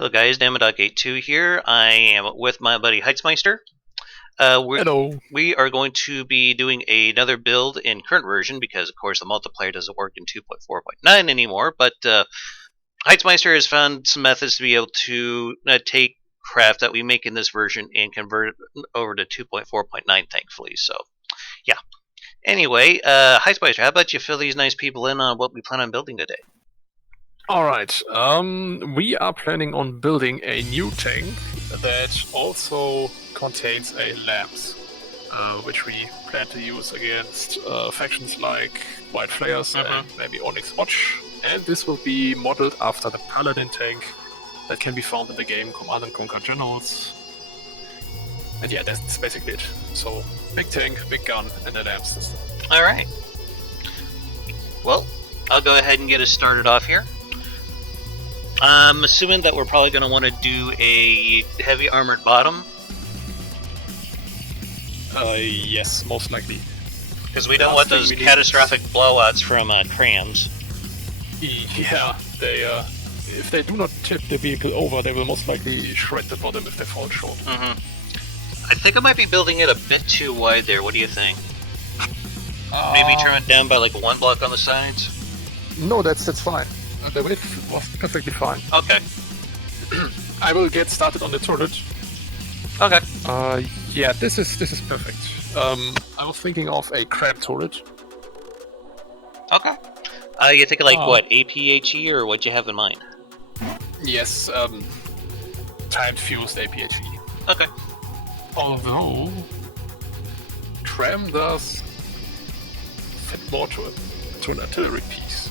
Hello guys, Dama.82 here. I am with my buddy Heizmeister. Hello. We are going to be doing another build in current version because, of course, the multiplayer doesn't work in 2.4.9 anymore. But Heizmeister has found some methods to be able to take craft that we make in this version and convert it over to 2.4.9, thankfully. So, yeah. Anyway, Heizmeister, how about you fill these nice people in on what we plan on building today? Alright, we are planning on building a new tank that also contains a lance, which we plan to use against factions like White Flares and maybe Onyx Watch. And this will be modeled after the Paladin tank that can be found in the game Command and Conquer Generals. And yeah, that's basically it. So, big tank, big gun, and a lance system. Alright. Well, I'll go ahead and get us started off here. I'm assuming that we're probably going to want to do a heavy armored bottom. Yes, most likely. Because we don't want those catastrophic blowouts from crams. Yeah, they if they do not tip the vehicle over, they will most likely shred the bottom if they fall short. I think I might be building it a bit too wide there. What do you think? Maybe turn it down by like one block on the sides? No, that's fine. The width was perfectly fine. Okay. I will get started on the turret. Okay. Yeah, this is perfect. I was thinking of a crab turret. Okay. You think like what, APHE or what you have in mind? Yes, timed fused APHE. Okay. Although Cram does fit more to an artillery piece.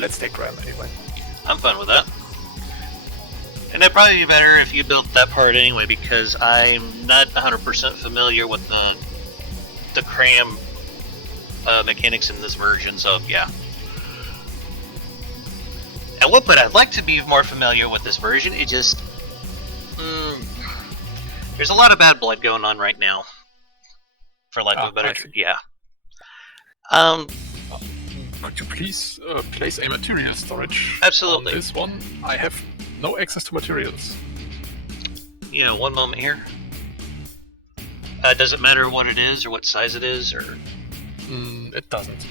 Let's take Cram anyway. I'm fine with that. And it'd probably be better if you built that part anyway, because I'm not 100% familiar with the cram mechanics in this version, so yeah. At one point I'd like to be more familiar with this version, it just... there's a lot of bad blood going on right now. For lack of a better term, yeah. Could you please place a material storage? Absolutely. On this one, I have no access to materials. Yeah, one moment here. Does it matter what it is or what size it is, or? It doesn't.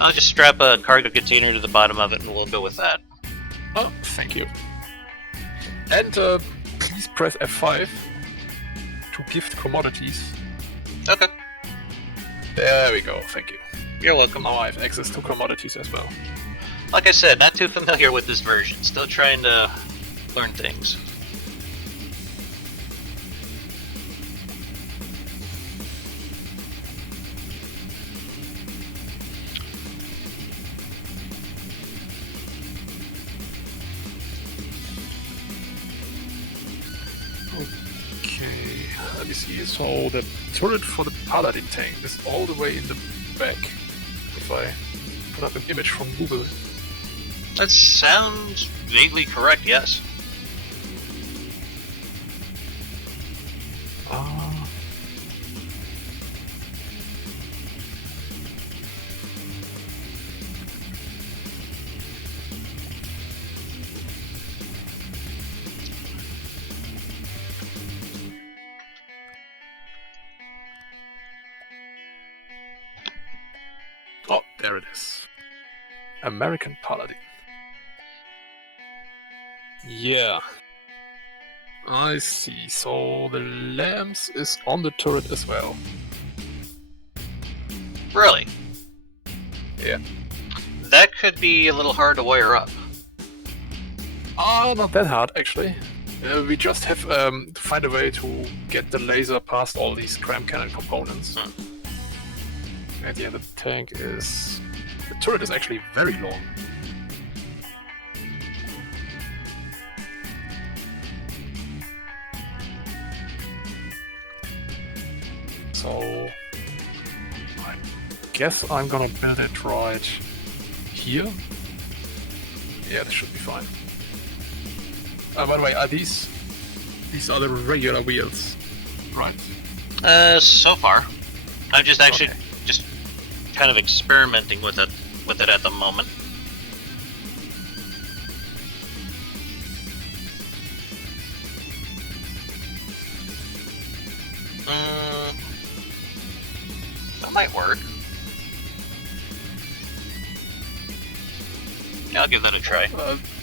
I'll just strap a cargo container to the bottom of it and we'll go with that. Oh, thank you. And please press F5 to gift commodities. Okay. There we go, thank you. You're welcome. Now I have access to commodities as well. Like I said, not too familiar with this version. Still trying to learn things. Okay, let me see. So the turret for the Paladin tank is all the way in the back. If I put up an image from Google. That sounds vaguely correct, yes. Oh, there it is. American Paladin. Yeah. I see. So the lance is on the turret as well. Really? Yeah. That could be a little hard to wire up. Not that hard, actually. We just have to find a way to get the laser past all these cram cannon components. And yeah, the tank is... The turret is actually very long. So... I guess I'm gonna build it right here. Yeah, this should be fine. By the way, are these are the regular wheels, right? So far. I'm just actually just kind of experimenting with it. with it at the moment. That might work. Yeah, I'll give that a try.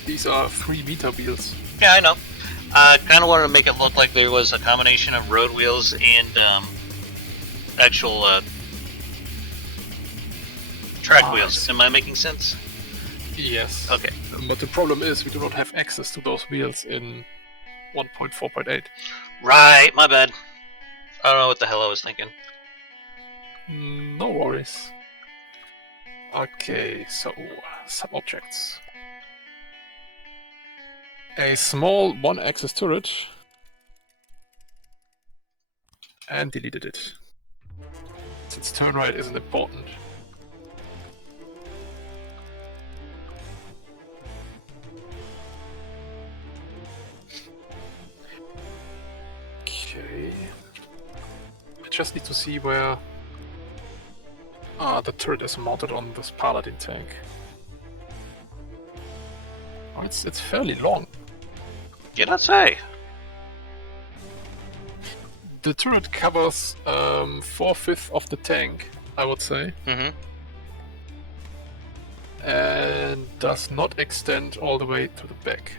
These are 3-meter wheels. Yeah, I know. I kind of wanted to make it look like there was a combination of road wheels and actual track wheels. Am I making sense? Yes. Okay. But the problem is we do not have access to those wheels in 1.4.8. Right, my bad. I don't know what the hell I was thinking. No worries. Okay, so some objects. A small 1-axis turret. And deleted it. Since turn right isn't important. Okay. I just need to see where... the turret is mounted on this paladin tank. Oh, it's fairly long. Did I say? The turret covers 4/5 of the tank, I would say. Mm-hmm. And does not extend all the way to the back.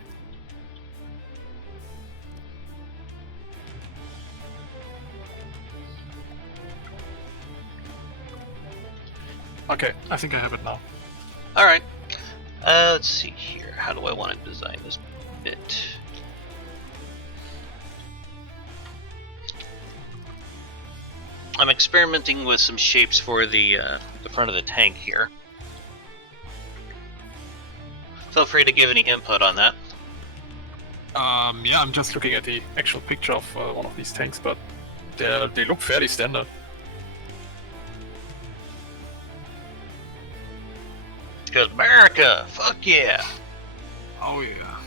Okay, I think I have it now. Alright. Let's see here. How do I want to design this bit? I'm experimenting with some shapes for the front of the tank here. Feel free to give any input on that. Yeah, I'm just looking at the actual picture of one of these tanks, but they look fairly standard. Because America, fuck yeah! Oh yeah.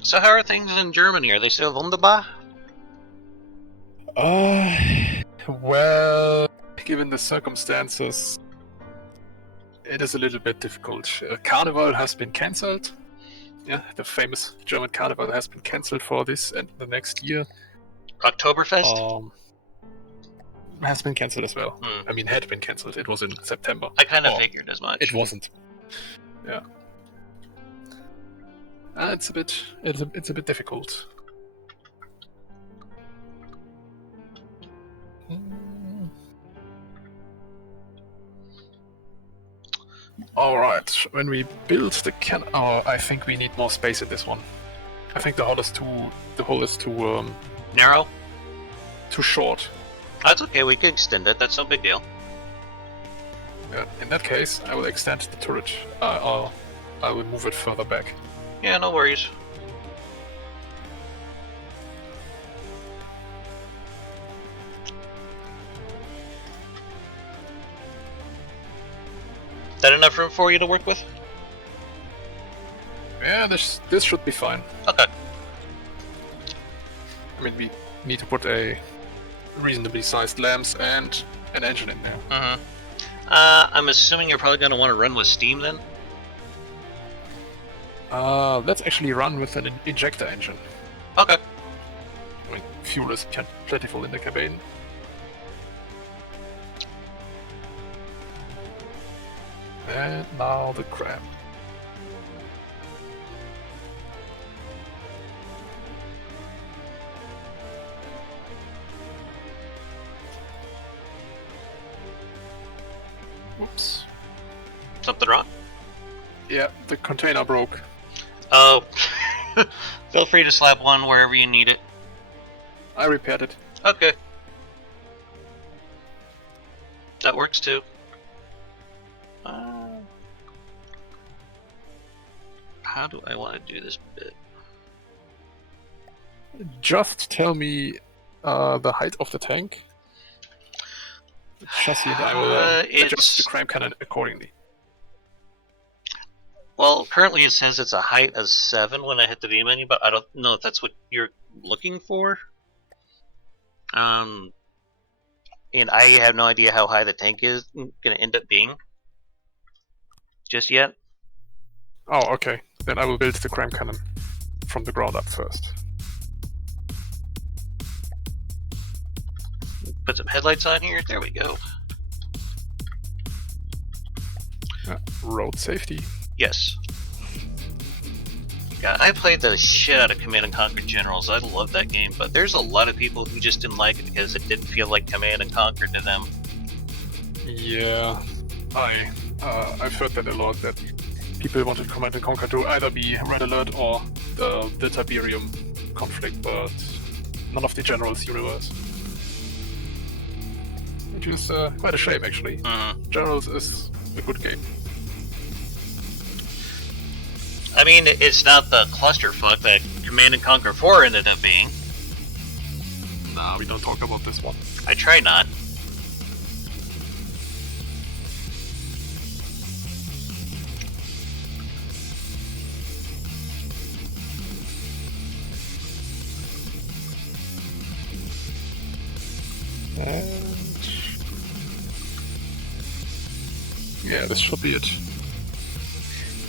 So how are things in Germany? Are they still wunderbar? Well, given the circumstances, it is a little bit difficult. Carnival has been cancelled. Yeah, the famous German carnival has been cancelled for this and the next year. Oktoberfest? Has been cancelled as well. I mean, had been cancelled. It was in September. I kind of figured as much. It wasn't. Yeah. It's a bit difficult. All right. When we build the I think we need more space in this one. I think the hole is too Narrow? too short. That's okay, we can extend it, that's no big deal. In that case, I will extend the turret. I will move it further back. Yeah, no worries. Is that enough room for you to work with? Yeah, this should be fine. Okay. I mean, we need to put a reasonably sized lamps and an engine in there. Mm-hmm. I'm assuming you're probably going to want to run with steam then? Let's actually run with an injector engine. Okay. I mean, fuel is plentiful in the cabin. And now the crab. Whoops. Something wrong? Yeah, the container broke. Oh. Feel free to slap one wherever you need it. I repaired it. Okay. That works too. How do I want to do this bit? Just tell me the height of the tank. The chassis, and I will adjust the cram cannon accordingly. Well, currently it says it's a height of 7 when I hit the view menu, but I don't know if that's what you're looking for. And I have no idea how high the tank is going to end up being just yet. Oh, okay. Then I will build the cram cannon from the ground up first. Put some headlights on here. There we go. Road safety. Yes. Yeah, I played the shit out of Command & Conquer Generals. I love that game, but there's a lot of people who just didn't like it because it didn't feel like Command & Conquer to them. Yeah, I've heard that a lot, that people wanted Command & Conquer to either be Red Alert or the Tiberium conflict, but none of the Generals universe. Which is quite a shame, actually. Generals is a good game. I mean, it's not the clusterfuck that Command & Conquer 4 ended up being. Nah, we don't talk about this one. I try not. And yeah, this should be it.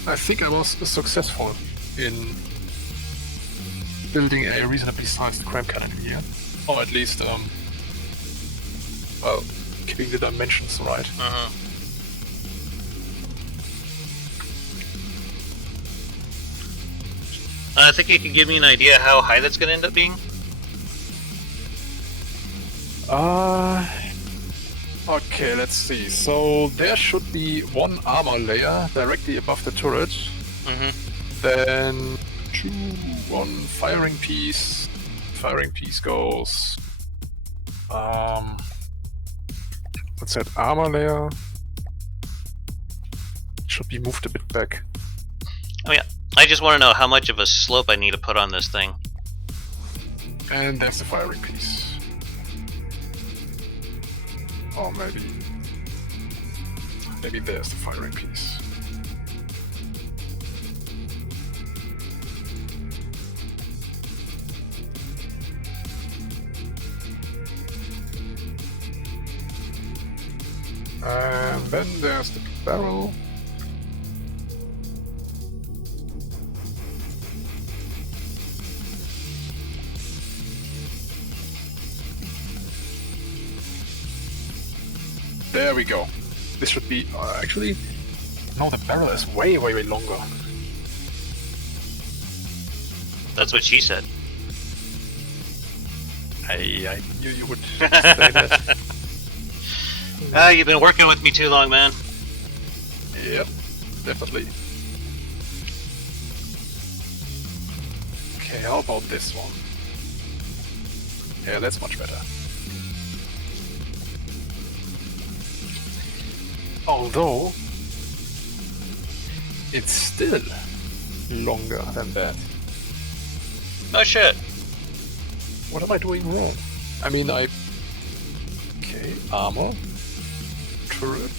I think I was successful in building a reasonably sized cram cannon here. Or at least, well, keeping the dimensions right. I think you can give me an idea how high that's going to end up being. Okay, let's see. So there should be one armor layer directly above the turret. Then one firing piece. Firing piece goes. What's that armor layer? Should be moved a bit back. Oh yeah, I just want to know how much of a slope I need to put on this thing. And there's the firing piece. Or maybe there's the firing piece. And then there's the barrel. There we go. This should be... actually... No, the barrel is way, way, way longer. That's what she said. I knew you would say that. You've been working with me too long, man. Yep, definitely. Okay, how about this one? Yeah, that's much better. Although, it's still longer than that. No shit. What am I doing wrong? I mean, okay, armor. Turret.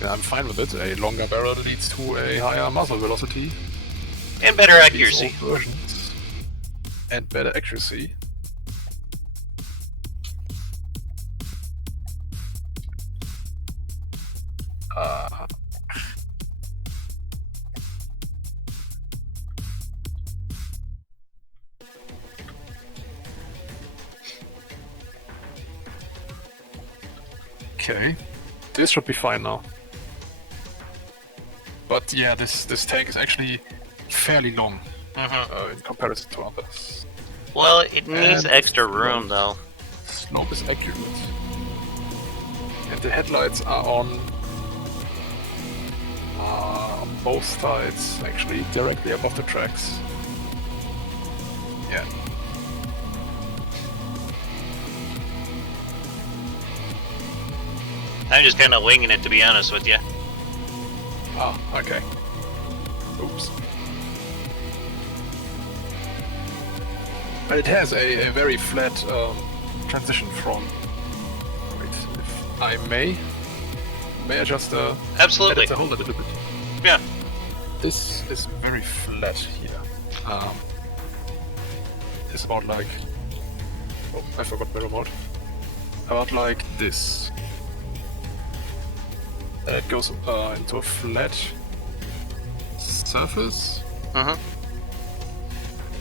Yeah, I'm fine with it. A longer barrel leads to a higher muzzle velocity. And better accuracy. These old versions. And better accuracy. Okay, this should be fine now. But yeah, this tank is actually fairly long in comparison to others. Well, it needs extra room, though. Slope is accurate. And the headlights are on both sides, actually, directly above the tracks. Yeah. I'm just kind of winging it, to be honest with you. Ah, okay. Oops. But it has a very flat transition from... Wait, May I just Absolutely. edit the hole a little bit? Yeah. This is very flat here. It's about like... Oh, I forgot the remote. About like this. And it goes into a flat surface. Uh-huh.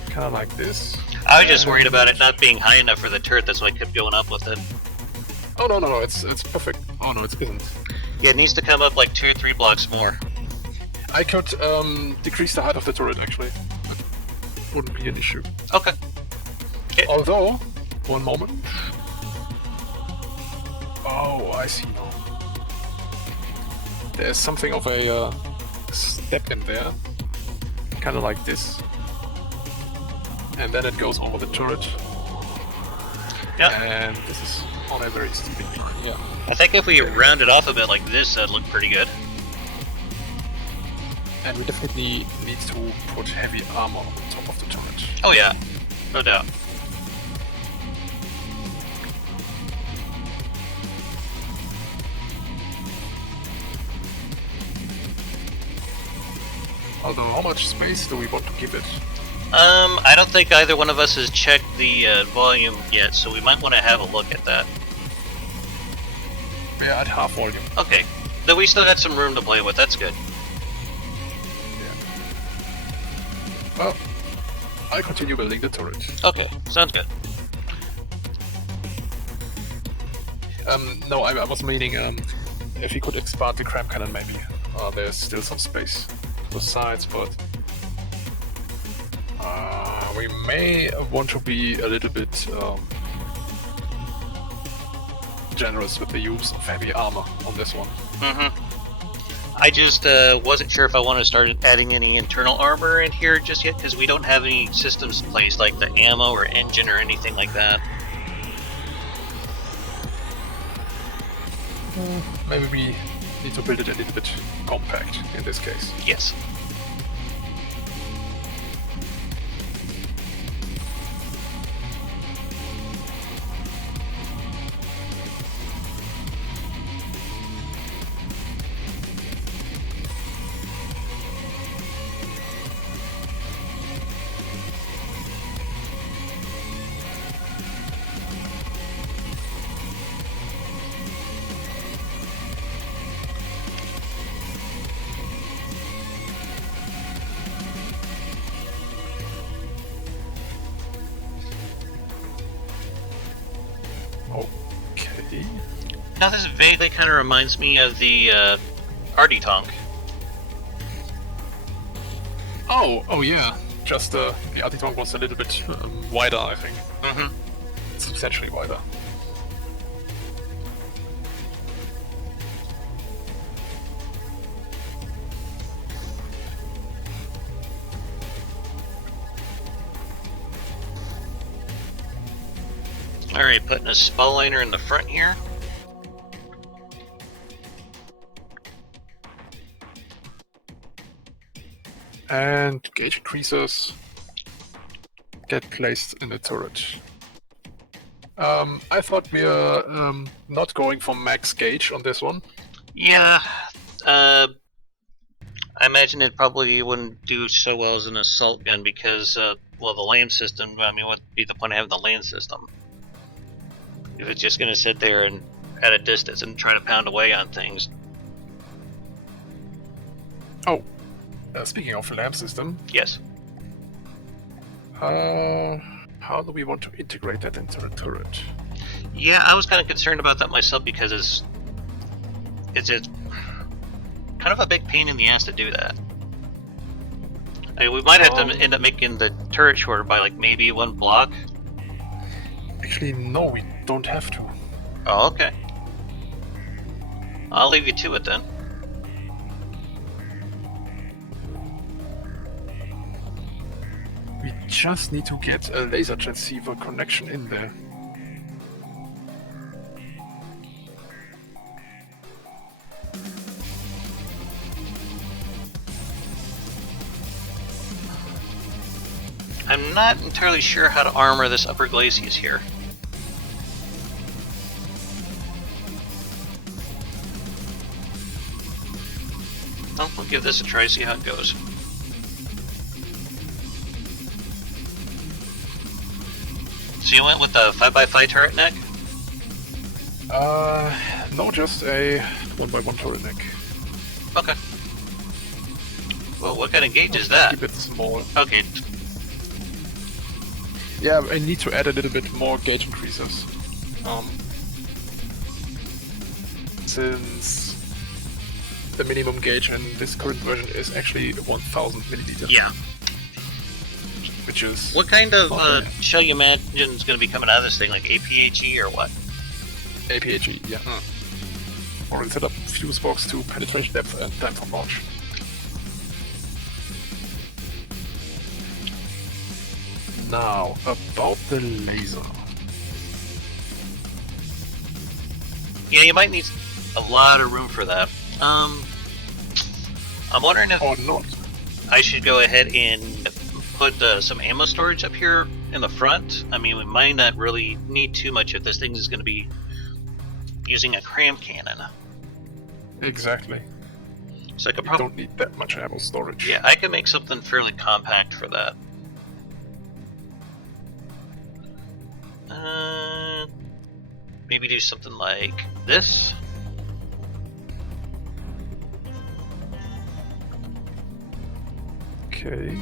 Kind of like this. I was just worried about it not being high enough for the turret, that's why I kept going up with it. Oh no, it's perfect. Oh no, it isn't. Yeah, it needs to come up like 2 or 3 blocks more. I could decrease the height of the turret actually. Wouldn't be an issue. Okay. Although, one moment. Oh, I see now. There's something of a step in there. Kind of like this. And then it goes over the turret. Yeah. And this is on a very steep incline. Yeah. I think if we round it off a bit like this, that'd look pretty good. And we definitely need to put heavy armor on top of the turret. Oh yeah, no doubt. Although, how much space do we want to give it? I don't think either one of us has checked the volume yet, so we might want to have a look at that. We're at half volume. Okay, then we still got some room to play with, that's good. Well, I continue building the turret. Okay, sounds good. No, I was meaning if you could expand the cram cannon maybe. There's still some space to the sides, but we may want to be a little bit generous with the use of heavy armor on this one. Mm-hmm. I just wasn't sure if I want to start adding any internal armor in here just yet, because we don't have any systems in place like the ammo or engine or anything like that. Maybe we need to build it a little bit compact in this case. Yes. Okay. Now this vaguely kind of reminds me of the Artie Tonk. Oh yeah. Just the Artitonk was a little bit wider, I think. Mm-hmm. Substantially wider. Alright, putting a spall liner in the front here. And gauge increasers get placed in the turret. I thought we are not going for max gauge on this one. Yeah, I imagine it probably wouldn't do so well as an assault gun because, well, the land system, I mean, what would be the point of having the land system? If it's just going to sit there and at a distance and try to pound away on things. Oh, speaking of the lamp system, Yes. how do we want to integrate that into the turret? Yeah, I was kind of concerned about that myself because it's kind of a big pain in the ass to do that. I mean, we might have to end up making the turret shorter by like maybe 1 block. Actually, no, we don't have to. Oh, okay. I'll leave you to it then. We just need to get a laser transceiver connection in there. I'm not entirely sure how to armor this upper glacis here. Well, we'll give this a try, see how it goes. So you went with the 5x5 turret neck? No, just a 1x1 turret neck. Okay. Well, what kind of gauge is that? Keep it small. Okay. Yeah, I need to add a little bit more gauge increases. Since the minimum gauge in this current version is actually 1000 milliliters. Yeah. Which is... What kind of shell you imagine is going to be coming out of this thing? Like APHE or what? APHE, yeah. Already set up fuse box to penetration depth and time for launch. Now, about the laser. Yeah, you might need a lot of room for that. I'm wondering if Or not. I should go ahead and put some ammo storage up here in the front. I mean, we might not really need too much if this thing is going to be using a cram cannon. Exactly. So I could You probably... don't need that much ammo storage. Yeah, I can make something fairly compact for that. Maybe do something like this. Okay.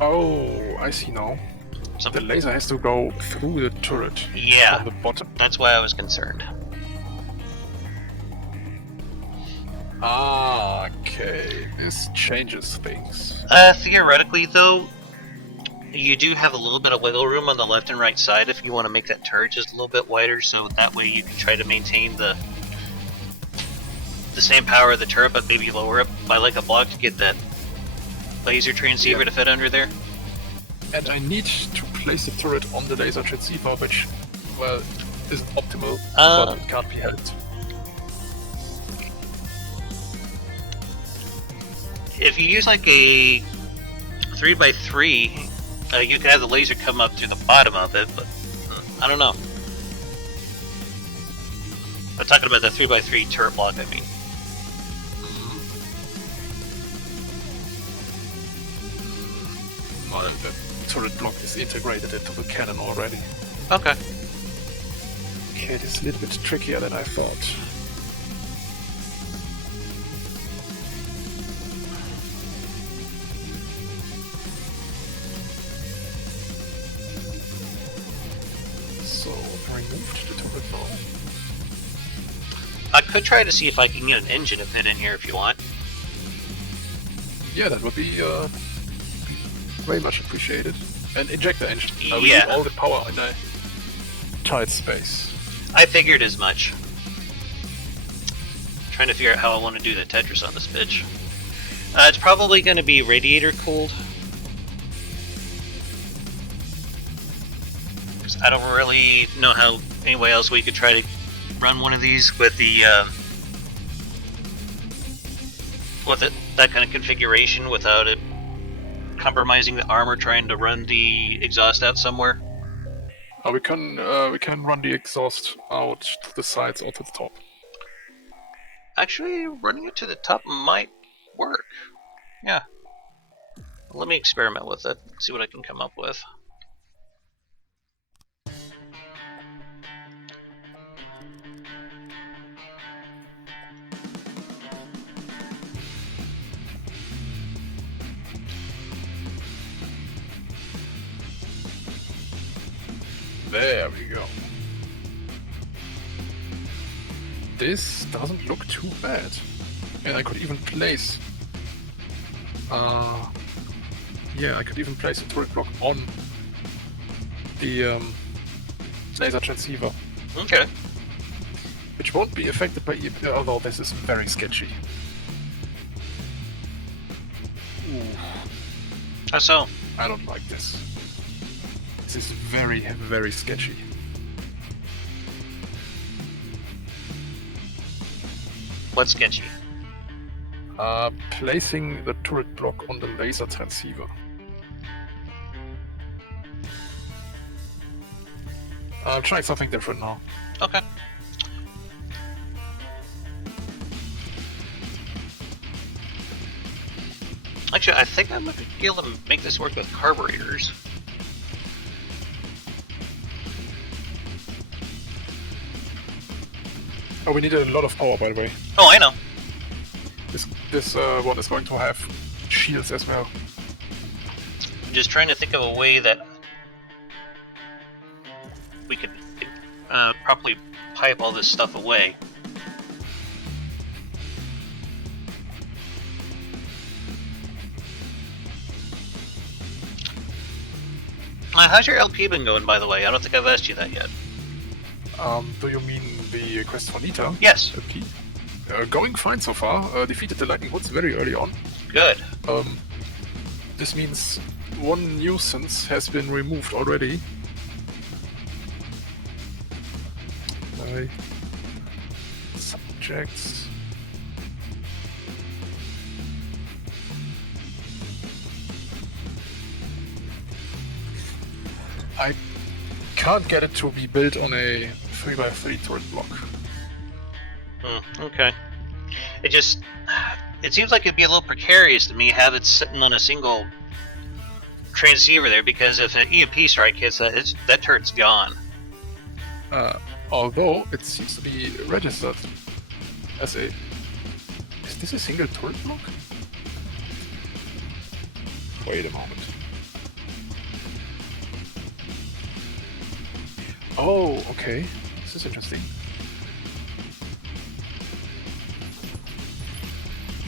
Oh, I see now. The Something. laser has to go through the turret Yeah, on the bottom. that's why I was concerned. Ah, okay. This changes things. Theoretically, though, you do have a little bit of wiggle room on the left and right side if you want to make that turret just a little bit wider, so that way you can try to maintain the same power of the turret, but maybe lower it by like a block to get that laser transceiver to fit under there. And I need to place the turret on the laser transceiver, which, well, isn't optimal, but it can't be helped. If you use like a 3x3, you can have the laser come up through the bottom of it, but I don't know. I'm talking about the 3x3 turret block, I mean. Well, the turret block is integrated into the cannon already. Okay. Okay, this is a little bit trickier than I thought. So, removed the turret block. I could try to see if I can get an engine to fit in here if you want. Yeah, that would be very much appreciated. An injector engine. We Yeah. need all the power in a tight space. I figured as much. Trying to figure out how I want to do the Tetris on this bitch. It's probably going to be radiator cooled. 'Cause I don't really know how any way else we could try to run one of these with the that kind of configuration without it compromising the armor trying to run the exhaust out somewhere. We can run the exhaust out to the sides or to the top. Actually, running it to the top might work. Yeah. Let me experiment with it, see what I can come up with. There we go. This doesn't look too bad. And I could even place... yeah, I could even place a turret block on the laser transceiver. Okay. Which won't be affected by although this is very sketchy. Ooh, How so? I don't like this. This is very, very sketchy. What's sketchy? Placing the turret block on the laser transceiver. I'm trying something different now. Okay. Actually, I think I might be able to make this work with carburetors. Oh, we need a lot of power, by the way. Oh, I know. This one is going to have shields as well. I'm just trying to think of a way that we could properly pipe all this stuff away. How's your LP been going, by the way? I don't think I've asked you that yet. Do you mean the quest for Nita? Yes. LP? Going fine so far. Defeated the lightning hoods very early on. Good. This means one nuisance has been removed already. My subjects. I can't get it to be built on a 3x3 turret block. Okay. It seems like it'd be a little precarious to me have it sitting on a single transceiver there, because if an EMP strike hits that turret's gone. Although it seems to be registered as a... Is this a single turret block? Wait a moment. Oh, okay. This is interesting.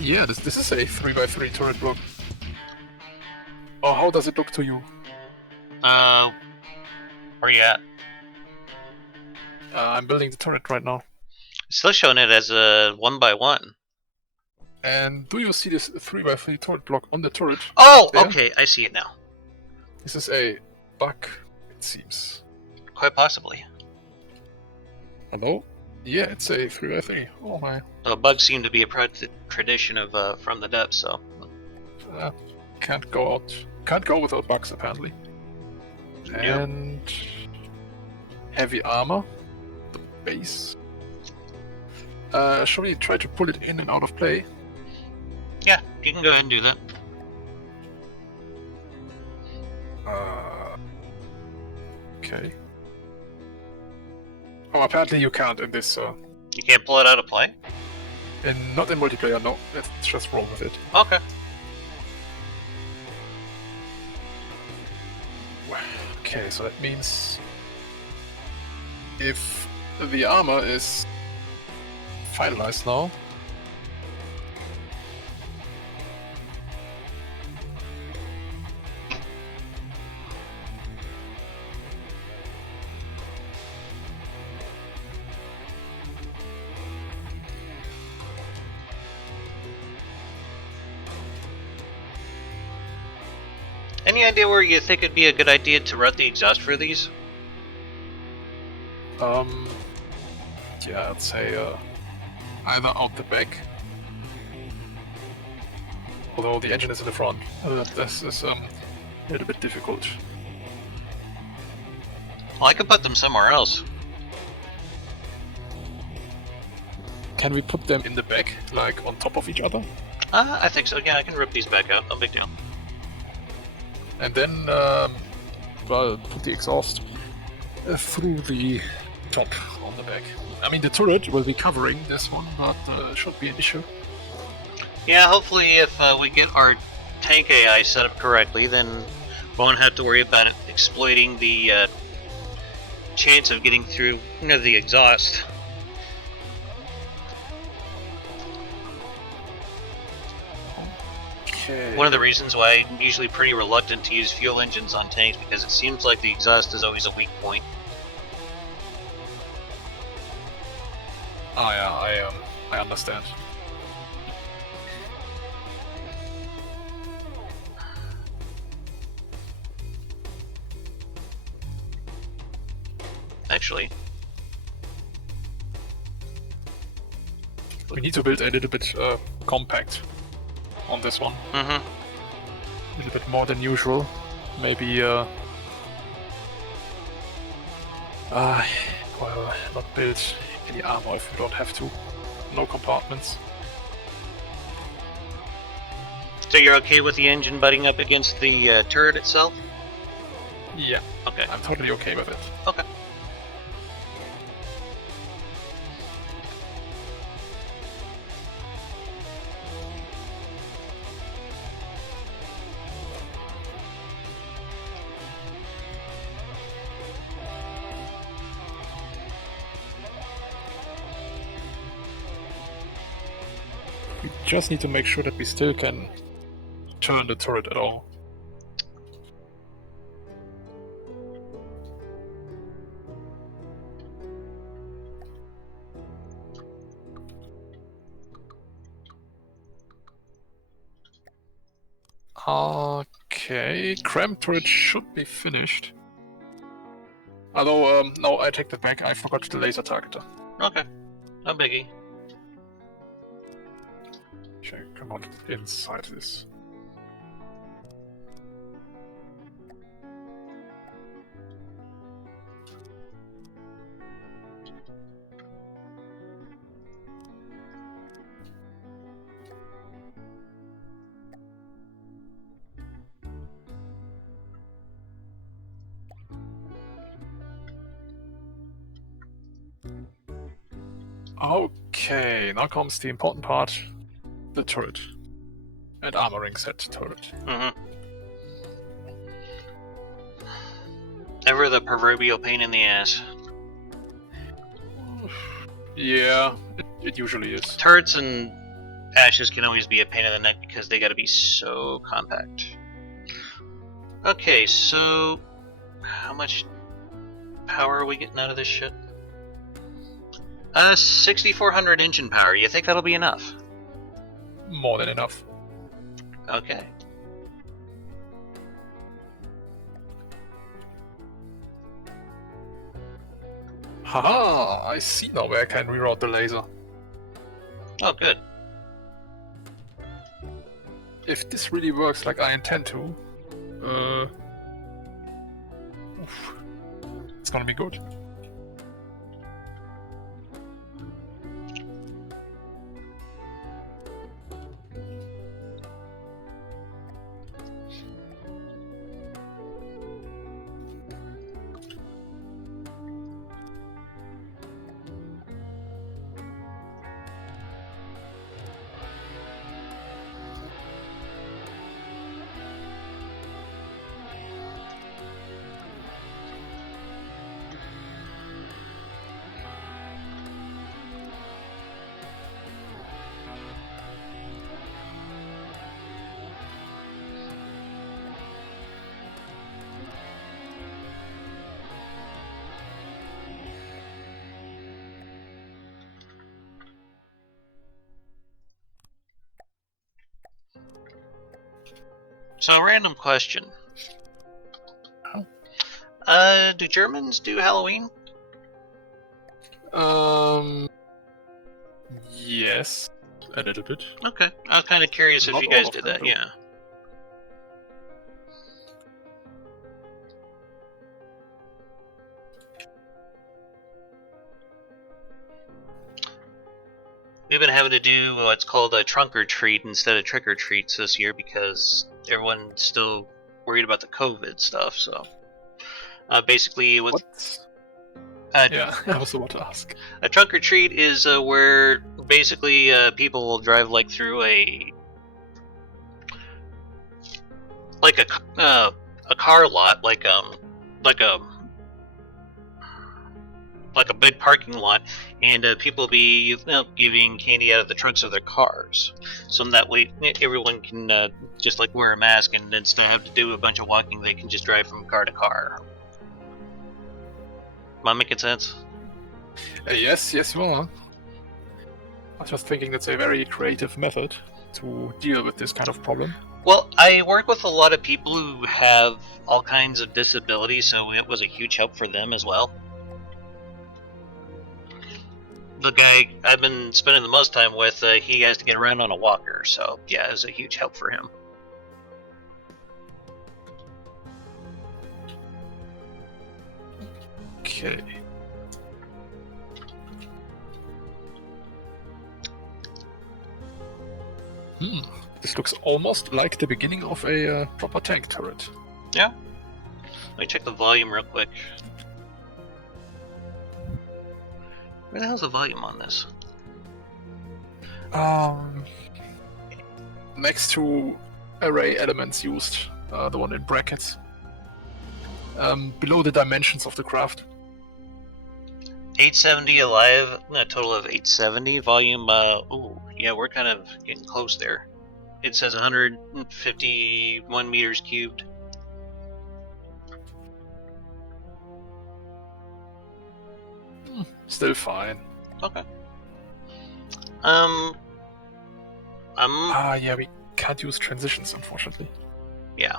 Yeah, this is a 3x3 turret block. Oh, how does it look to you? Where you at? I'm building the turret right now. Still showing it as a 1x1. And do you see this 3x3 turret block on the turret? Oh, there? okay, I see it now. This is a bug, it seems. Quite possibly. Hello? Yeah, it's a 3x3. Oh my. Bugs seem to be a tradition of From the Depths, so... Can't go without bugs, apparently. Nope. And... heavy armor. The base. Shall we try to pull it in and out of play? Yeah, you can go ahead and do that. Okay. Oh, apparently you can't in this, You can't pull it out of play? not in multiplayer, no. Let's just roll with it. Okay. Okay, so that means... if the armor is finalized now... Any idea where you think it'd be a good idea to route the exhaust for these? Yeah, I'd say either out the back. Although the engine is in the front. This is a little bit difficult. Well, I could put them somewhere else. Can we put them in the back, like on top of each other? I think so, yeah, I can rip these back out, no big deal. And then, well, put the exhaust through the top on the back. I mean, the turret will be covering this one, but shouldn't be an issue. Yeah, hopefully if we get our tank AI set up correctly, then we won't have to worry about it exploiting the chance of getting through the exhaust. Okay. One of the reasons why I'm usually pretty reluctant to use fuel engines on tanks, because it seems like the exhaust is always a weak point. Oh yeah, I understand. Actually, We need to build a little bit compact on this one. mm-hmm. A little bit more than usual. Maybe Well, not build any armor if we don't have to. No compartments. So you're okay with the engine butting up against the turret itself? Yeah. Okay. I'm totally okay with it. Okay. We just need to make sure that we still can turn the turret at all. Okay, cram turret should be finished. Although, no, I take that back. I forgot the laser targeter. Okay. No biggie. Okay, come on, inside this. Okay, now comes the important part. The turret. And armoring set turret. Mm-hmm. Ever the proverbial pain in the ass. Yeah, it usually is. Turrets and ashes can always be a pain in the neck because they gotta be so compact. Okay, so how much power are we getting out of this shit? 6,400 engine power. You think that'll be enough? More than enough. Okay. Haha! I see now where I can reroute the laser. Oh, good. If this really works like I intend to, it's gonna be good. So, random question. Do Germans do Halloween? Yes, a little bit. Okay. I was kind of curious if Not you guys all of did them that, do. yeah. We've been having to do what's called a trunk or treat instead of trick or treats this year because everyone's still worried about the COVID stuff. So, basically, What? Uh, Yeah, I was about to ask. a trunk or treat is where basically people will drive like through a car lot, like a big parking lot, and people will be giving candy out of the trunks of their cars. So that way, everyone can just like wear a mask, and instead of have to do a bunch of walking, they can just drive from car to car. Am I making sense? Yes, you are. I was just thinking that's a very creative method to deal with this kind of problem. Well, I work with a lot of people who have all kinds of disabilities, so it was a huge help for them as well. The guy I've been spending the most time with, he has to get around on a walker, so yeah, it was a huge help for him. Okay. This looks almost like the beginning of a proper tank turret. Yeah. Let me check the volume real quick. Where the hell's the volume on this? Next to array elements used, the one in brackets. Below the dimensions of the craft. 870 alive, a total of 870. Volume, ooh, yeah, we're kind of getting close there. It says 151 meters cubed. Still fine. Okay. Yeah, we can't use transitions, unfortunately. Yeah.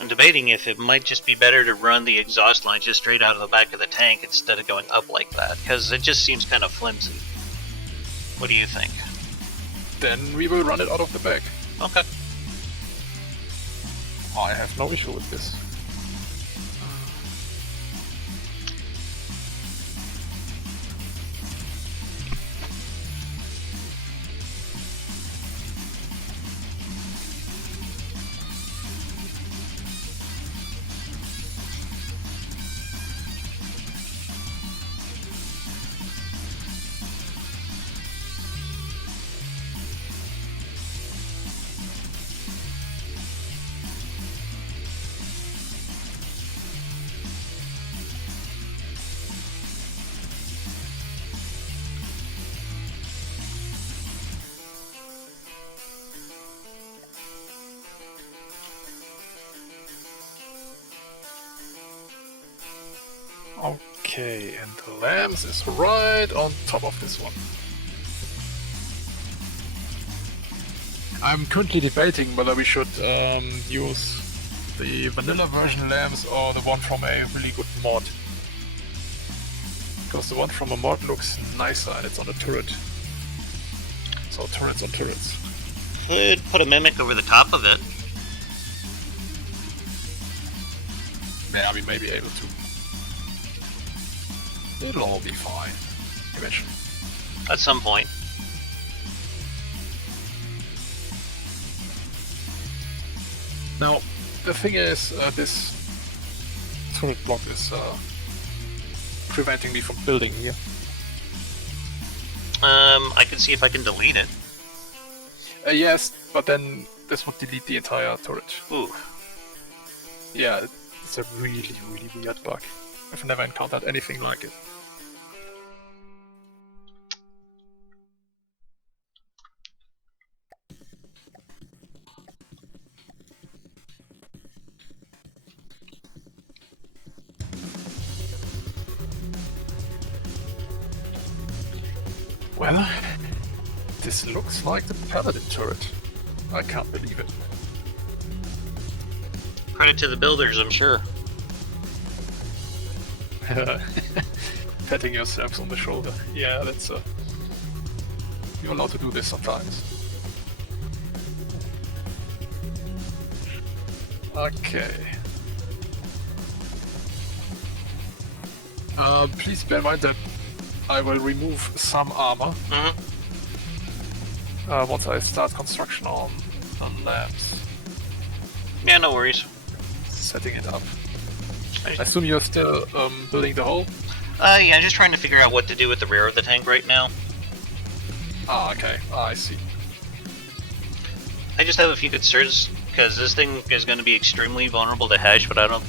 I'm debating if it might just be better to run the exhaust line just straight out of the back of the tank instead of going up like that, because it just seems kind of flimsy. What do you think? Then we will run it out of the back. Okay. I have no issue with this. Okay, and the lamps is right on top of this one. I'm currently debating whether we should use the vanilla version lamps or the one from a really good mod. Because the one from a mod looks nicer and it's on a turret. So turrets on turrets. Could put a mimic over the top of it. Yeah, we may be able to. It'll all be fine, eventually. At some point. Now, the thing is, this turret block is preventing me from building here. I can see if I can delete it. Yes, but then this would delete the entire turret. Ooh. Yeah, it's a really, really weird bug. I've never encountered anything like it. Well, this looks like the Paladin turret. I can't believe it. Credit to the builders, I'm sure. Patting yourselves on the shoulder. Yeah, that's you're allowed to do this sometimes. Okay. Please bear in mind that I will remove some armor once I start construction on lamps. Yeah, no worries. Setting it up. I assume you're still building the hull? Yeah, I'm just trying to figure out what to do with the rear of the tank right now. Ah, okay. Ah, I see. I just have a few concerns, because this thing is going to be extremely vulnerable to hash, but I don't...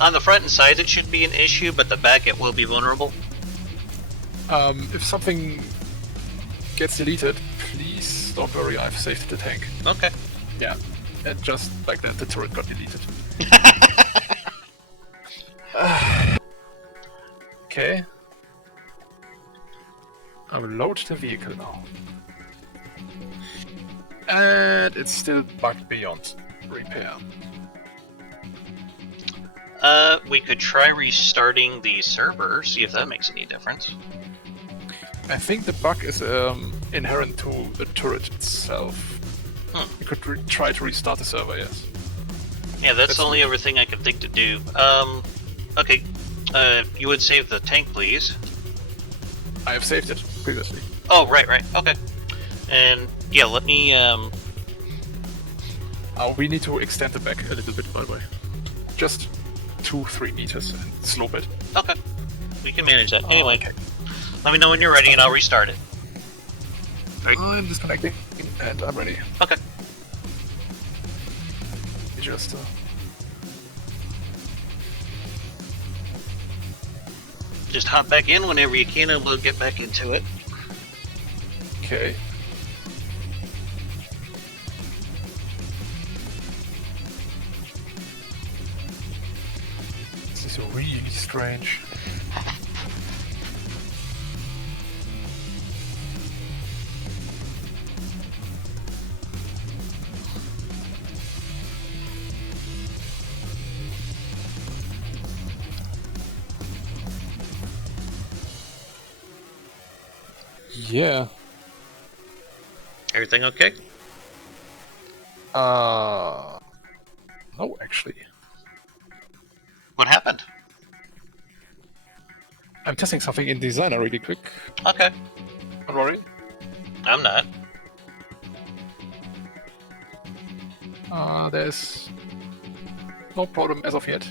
On the front and sides it should be an issue, but the back it will be vulnerable. If something gets deleted, please don't worry, I've saved the tank. Okay. Yeah, and just like that, the turret got deleted. Okay. I will load the vehicle now. And it's still bugged beyond repair. We could try restarting the server, see if that makes any difference. I think the bug is inherent to the turret itself. You could try to restart the server, yes. Yeah, that's the only other thing I can think to do. Okay. You would save the tank, please. I have saved it previously. Oh, right. Okay. And, yeah, let me, we need to extend the back a little bit, by the way. Just 2-3 meters and slope it. Okay. We can manage that. Anyway, okay. Let me know when you're ready and I'll restart it. Right. I'm disconnecting and I'm ready. Okay. Just Just hop back in whenever you can and we'll get back into it. okay. This is really strange. Yeah. Everything okay? No, actually. What happened? I'm testing something in Designer really quick. Okay. Don't worry. I'm not. There's no problem as of yet.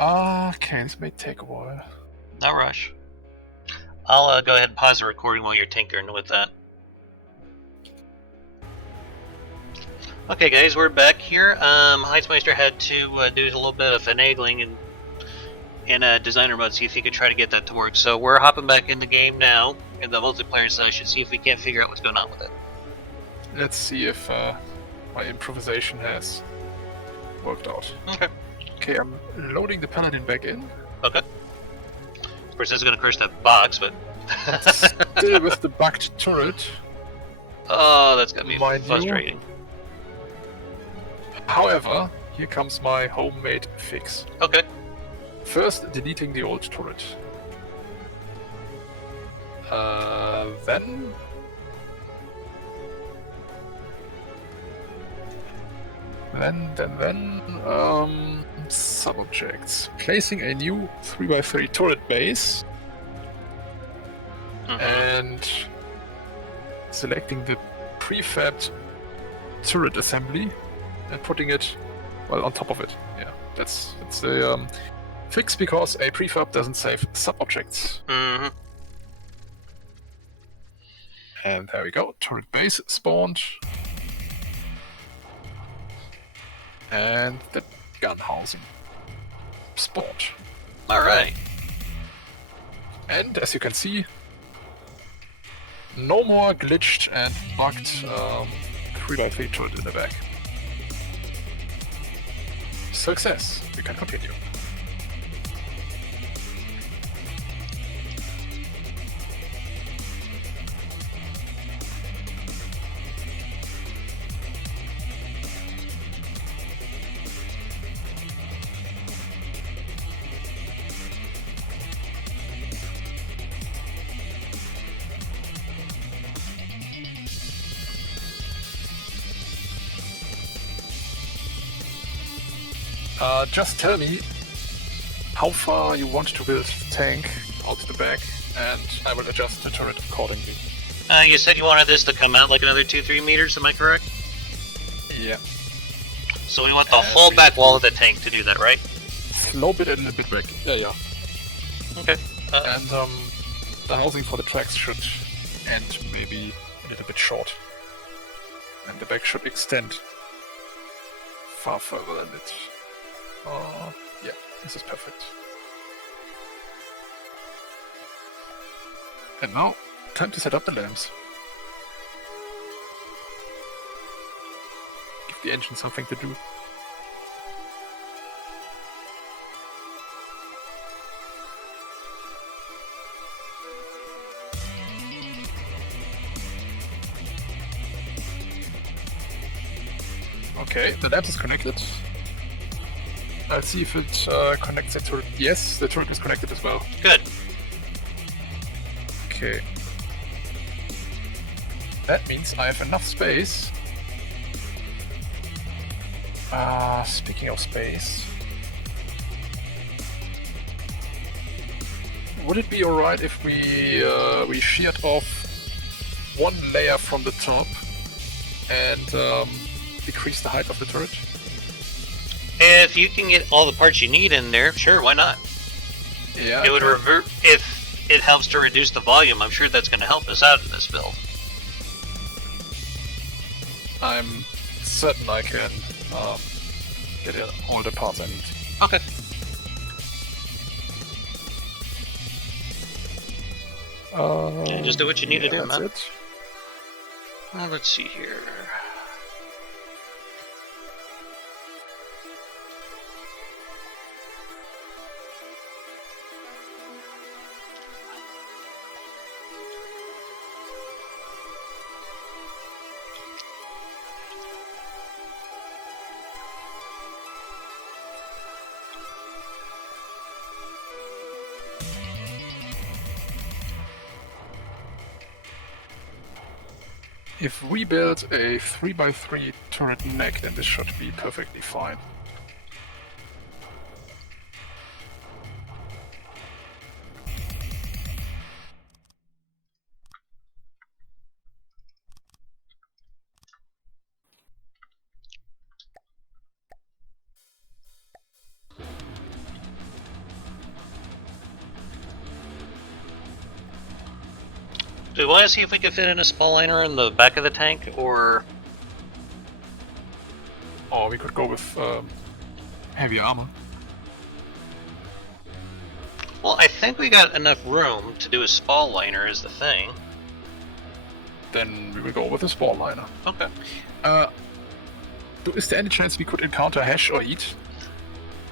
Okay, this may take a while. No rush. I'll go ahead and pause the recording while you're tinkering with that. Okay, guys, we're back here. Heizmeister had to do a little bit of finagling in designer mode, see if he could try to get that to work. So we're hopping back in the game now in the multiplayer session, see if we can't figure out what's going on with it. Let's see if my improvisation has worked out. Okay. Okay, I'm loading the paladin back in. Okay. Of course, this is going to crush that box, but... Still with the bugged turret. Oh, that's going to be Mind frustrating. you. However, here comes my homemade fix. Okay. First, deleting the old turret. Then... sub-objects. Placing a new 3x3 turret base. And selecting the prefabbed turret assembly and putting it, well, on top of it. Yeah, that's the fix, because a prefab doesn't save sub-objects. And there we go, turret base spawned. And the gun housing spawned. Alright. And as you can see, no more glitched and bugged 3x3 turret in the back. Success. We can continue. Just tell me how far you want to build the tank out the back, and I will adjust the turret accordingly. You said you wanted this to come out like another 2-3 meters, am I correct? Yeah. So we want the whole back wall of the tank to do that, right? Slope it a little bit back. Yeah. Okay. And the housing for the tracks should end maybe a little bit short. And the back should extend far further than it. Yeah, this is perfect. And now, time to set up the lamps. Give the engine something to do. Okay, the lamp is connected. Let's see if it connects the turret. Yes, the turret is connected as well. Good. Okay. That means I have enough space. Speaking of space, would it be alright if we sheared off one layer from the top and decrease the height of the turret? If you can get all the parts you need in there, sure, why not? Yeah. It would revert if it helps to reduce the volume. I'm sure that's going to help us out in this build. I'm certain I can get all the parts I need. Okay. Yeah, just do what you need to do, that's man. it. Well, let's see here. If we build a 3x3 turret neck, then this should be perfectly fine. Do we want to see if we can fit in a small liner in the back of the tank, or... Or we could go with heavy armor. Well, I think we got enough room to do a spall liner is the thing. Then we will go with a spall liner. Okay. Is there any chance we could encounter Hash or Eat?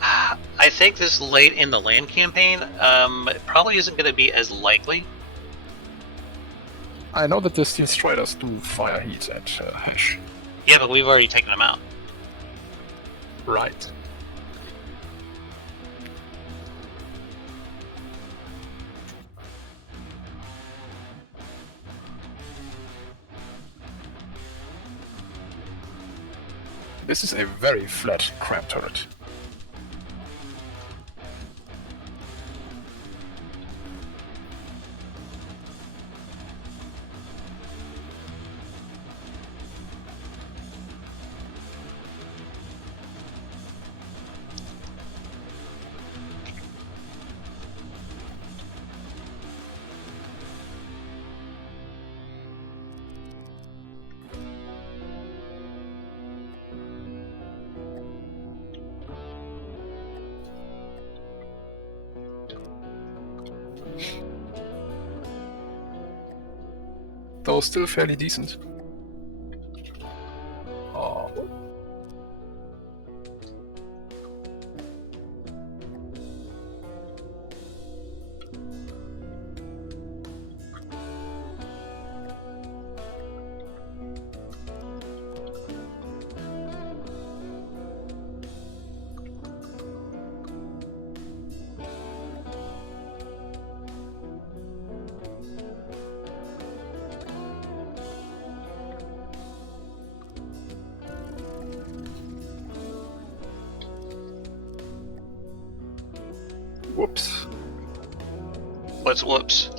I think this late in the land campaign, it probably isn't going to be as likely. I know that the Steel Striders do fire heat at Hash. Yeah, but we've already taken them out. Right. This is a very flat crab turret. Though still fairly decent. Oh. Whoops. What's whoops?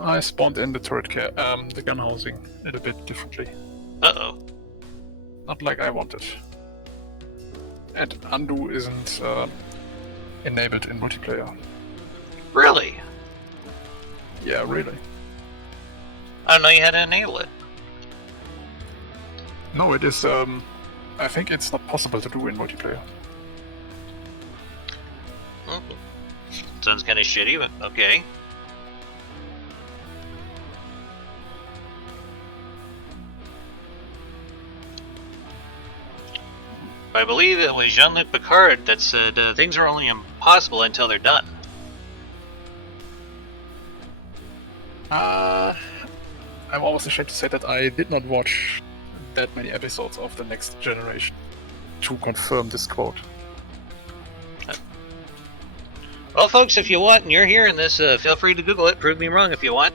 I spawned in the turret the gun housing a little bit differently. Uh-oh. Not like I wanted. And undo isn't enabled in multiplayer. Really? Yeah, really. I don't know you had to enable it. No, it is. I think it's not possible to do in multiplayer. Sounds kind of shitty, but okay. I believe it was Jean-Luc Picard that said things are only impossible until they're done. I'm almost ashamed to say that I did not watch that many episodes of The Next Generation to confirm this quote. Well, folks, if you want and you're hearing this, feel free to Google it. Prove me wrong if you want.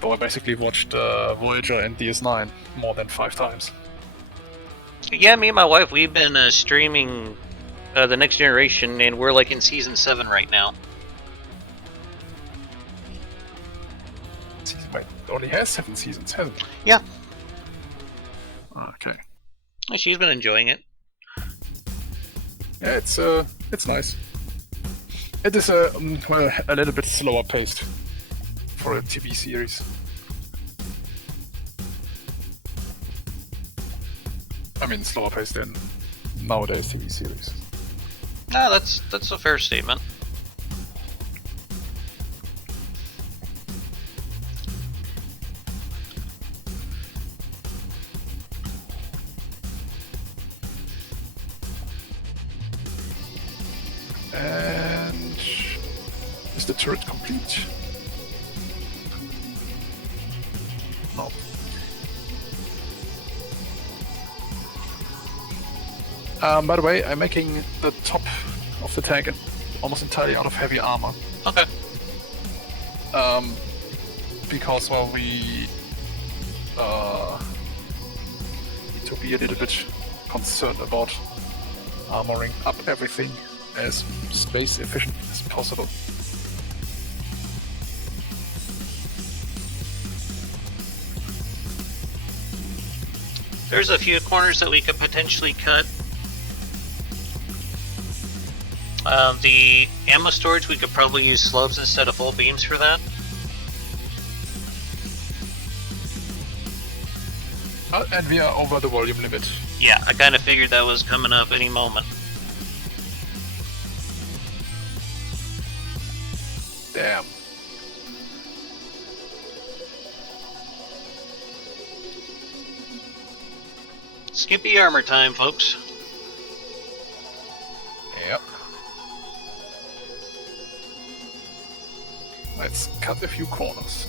So I basically watched Voyager and DS9 more than 5 times. Yeah, me and my wife, we've been streaming The Next Generation, and we're like in season 7 right now. Wait, it only has 7 seasons, hasn't it? Yeah. Okay. She's been enjoying it. Yeah, it's nice. It is a little bit slower paced for a TV series. I mean, slower paced than nowadays TV series. No, that's a fair statement. And is the turret complete? No. By the way, I'm making the top of the tank almost entirely out of heavy armor. Okay. Because, well, we need to be a little bit concerned about armoring up everything as space efficient as possible. There's a few corners that we could potentially cut. The ammo storage, we could probably use slopes instead of full beams for that. And we are over the volume limit. Yeah, I kind of figured that was coming up any moment. Damn. Skippy armor time, folks. Yep. Let's cut a few corners.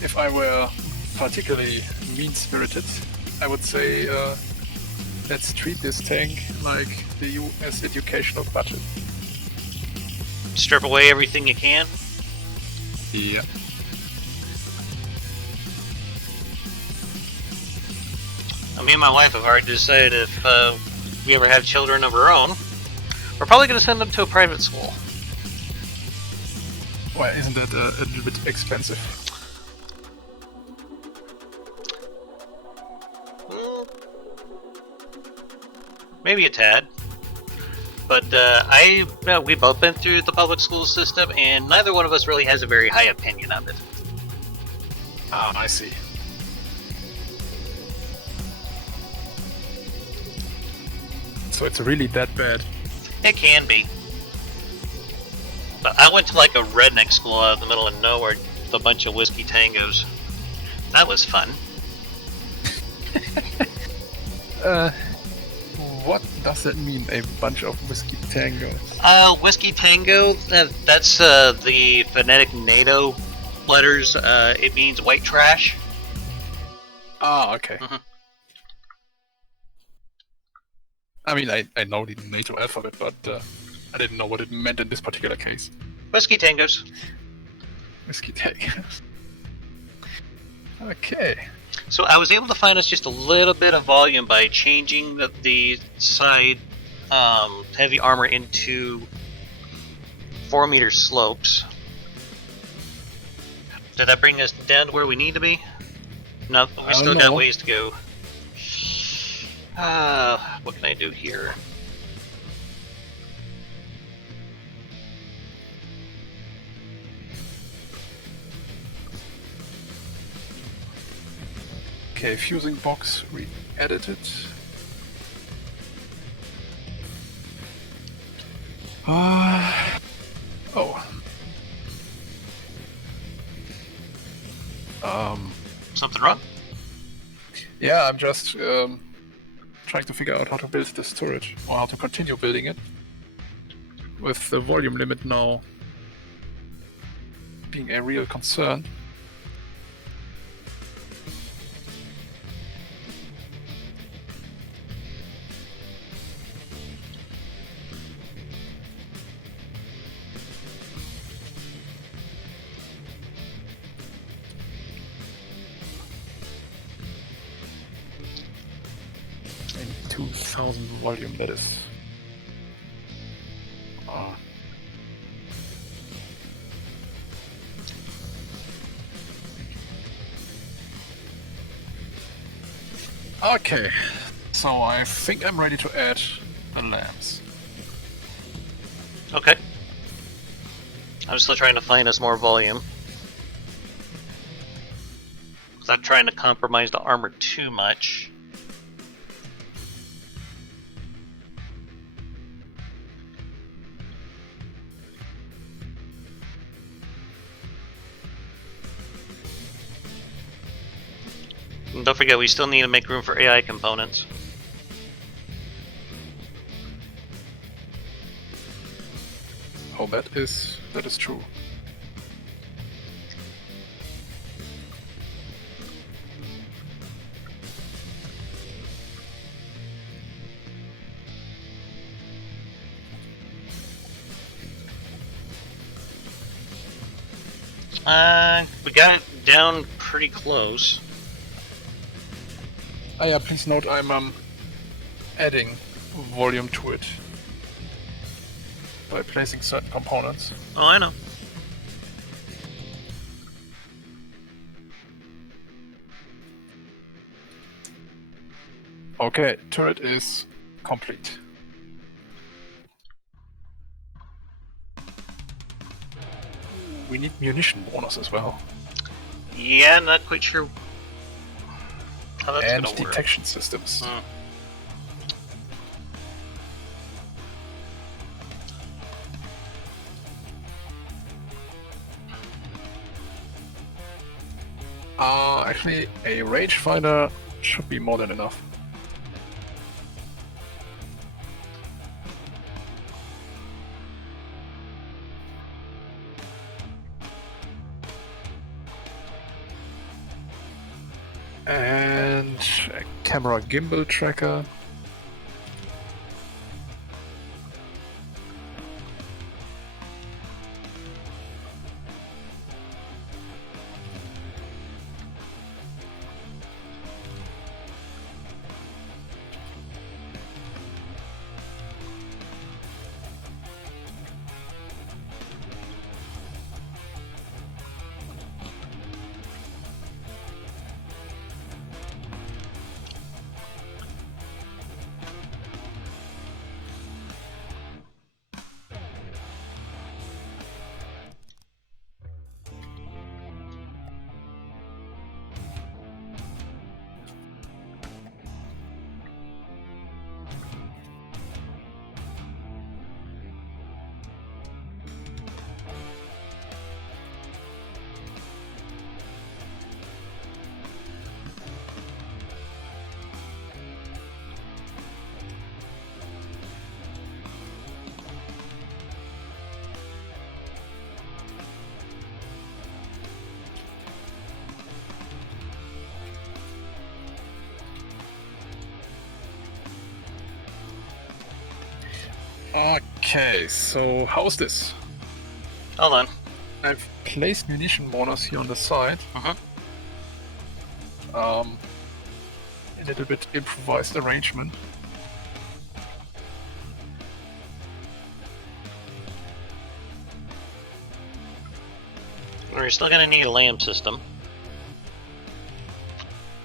If I were particularly mean-spirited, I would say let's treat this tank like the US educational budget. Strip away everything you can. Yeah. Me and my wife have already decided if we ever have children of our own, we're probably going to send them to a private school. Well, isn't that a little bit expensive? Maybe a tad. But we've both been through the public school system, and neither one of us really has a very high opinion of it. Ah, I see. So it's really that bad? It can be. But I went to like a redneck school out in the middle of nowhere with a bunch of whiskey tangos. That was fun. What does that mean, a bunch of whiskey tango? Whiskey tango, that's the phonetic NATO letters. It means white trash. Ah, okay. Mm-hmm. I mean, I know the NATO alphabet, but I didn't know what it meant in this particular case. Whiskey tangos. Whiskey tangos. Okay. So I was able to find us just a little bit of volume by changing the side heavy armor into 4-meter slopes. Did that bring us down to where we need to be? No, we still got ways to go. What can I do here? Okay, fusing box re-edited. Oh. Something wrong? Yeah, I'm just trying to figure out how to build this turret, or how to continue building it. With the volume limit now being a real concern. And 2000 volume, that is. Okay, so I think I'm ready to add the lamps. Okay. I'm still trying to find us more volume. Without trying to compromise the armor too much. And don't forget, we still need to make room for AI components. Oh, that is true. We got it down pretty close. Ah, yeah, please note I'm adding volume to it by placing certain components. Oh, I know. Okay, turret is complete. We need munition bonus as well. Yeah, not quite sure how that's And gonna work. detection systems. Actually, a rangefinder should be more than enough. And a camera gimbal tracker. Okay, so how's this? Hold on. I've placed munition bonus here on the side. A little bit improvised arrangement. We're still gonna need a lamp system.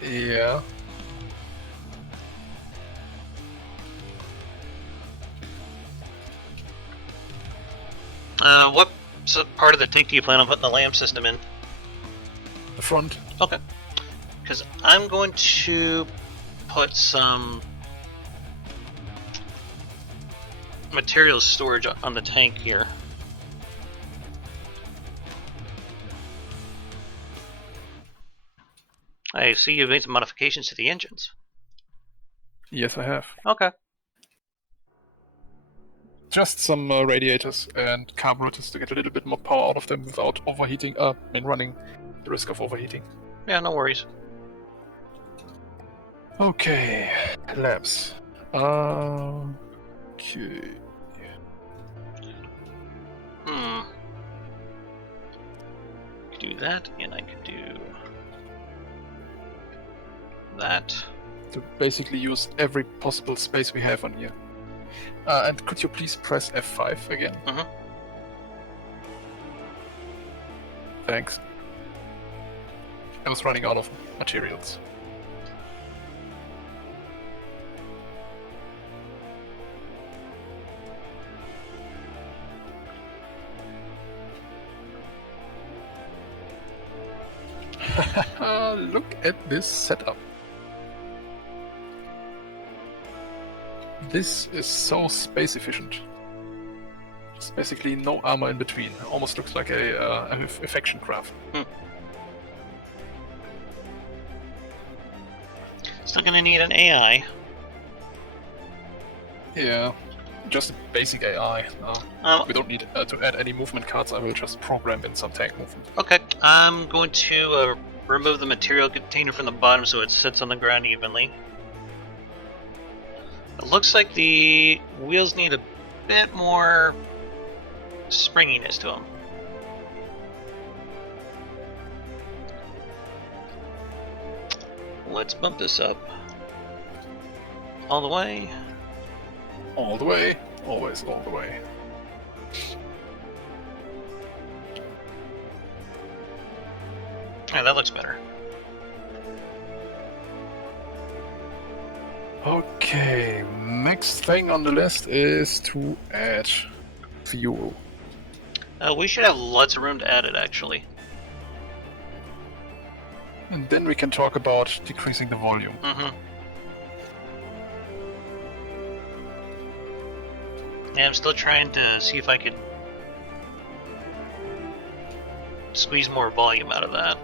Yeah. What part of the tank do you plan on putting the lamp system in? The front. Okay. Because I'm going to put some materials storage on the tank here. I see you've made some modifications to the engines. Yes, I have. Okay. Just some radiators and carburetors to get a little bit more power out of them without overheating. Running the risk of overheating. Yeah, no worries. Okay, lamps. Okay. Could do that, and I could do that. To basically use every possible space we have on here. And could you please press F5 again? Mm-hmm. Thanks. I was running out of materials. Look at this setup. This is so space efficient. There's basically no armor in between. Almost looks like a affection craft. Still gonna need an AI. Yeah, just a basic AI. We don't need to add any movement cards. I will just program in some tank movement. Okay, I'm going to remove the material container from the bottom so it sits on the ground evenly. It looks like the wheels need a bit more springiness to them. Let's bump this up all the way. All the way, always all the way. Yeah, that looks better. Okay, next thing on the list is to add fuel. We should have lots of room to add it, actually. And then we can talk about decreasing the volume. Mm-hmm. Yeah, I'm still trying to see if I could squeeze more volume out of that.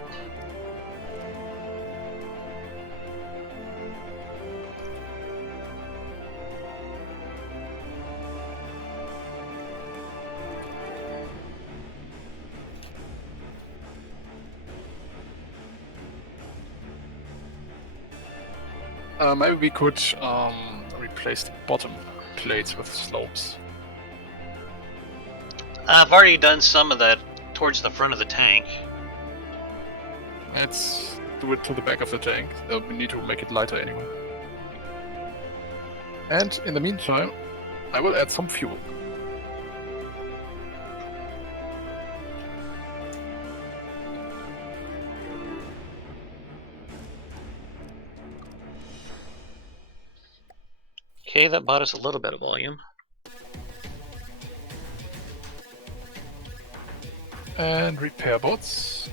Maybe we could replace the bottom plates with slopes. I've already done some of that towards the front of the tank. Let's do it to the back of the tank. We need to make it lighter anyway. And in the meantime, I will add some fuel. Okay, that bought us a little bit of volume. And repair bots.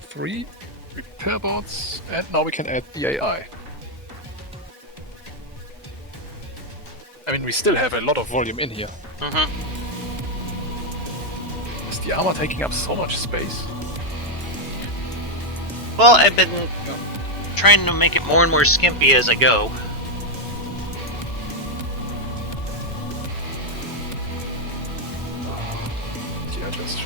3 repair bots, and now we can add the AI. I mean, we still have a lot of volume in here. Mm-hmm. Is the armor taking up so much space? Well, I've been trying to make it more and more skimpy as I go. Yeah, just...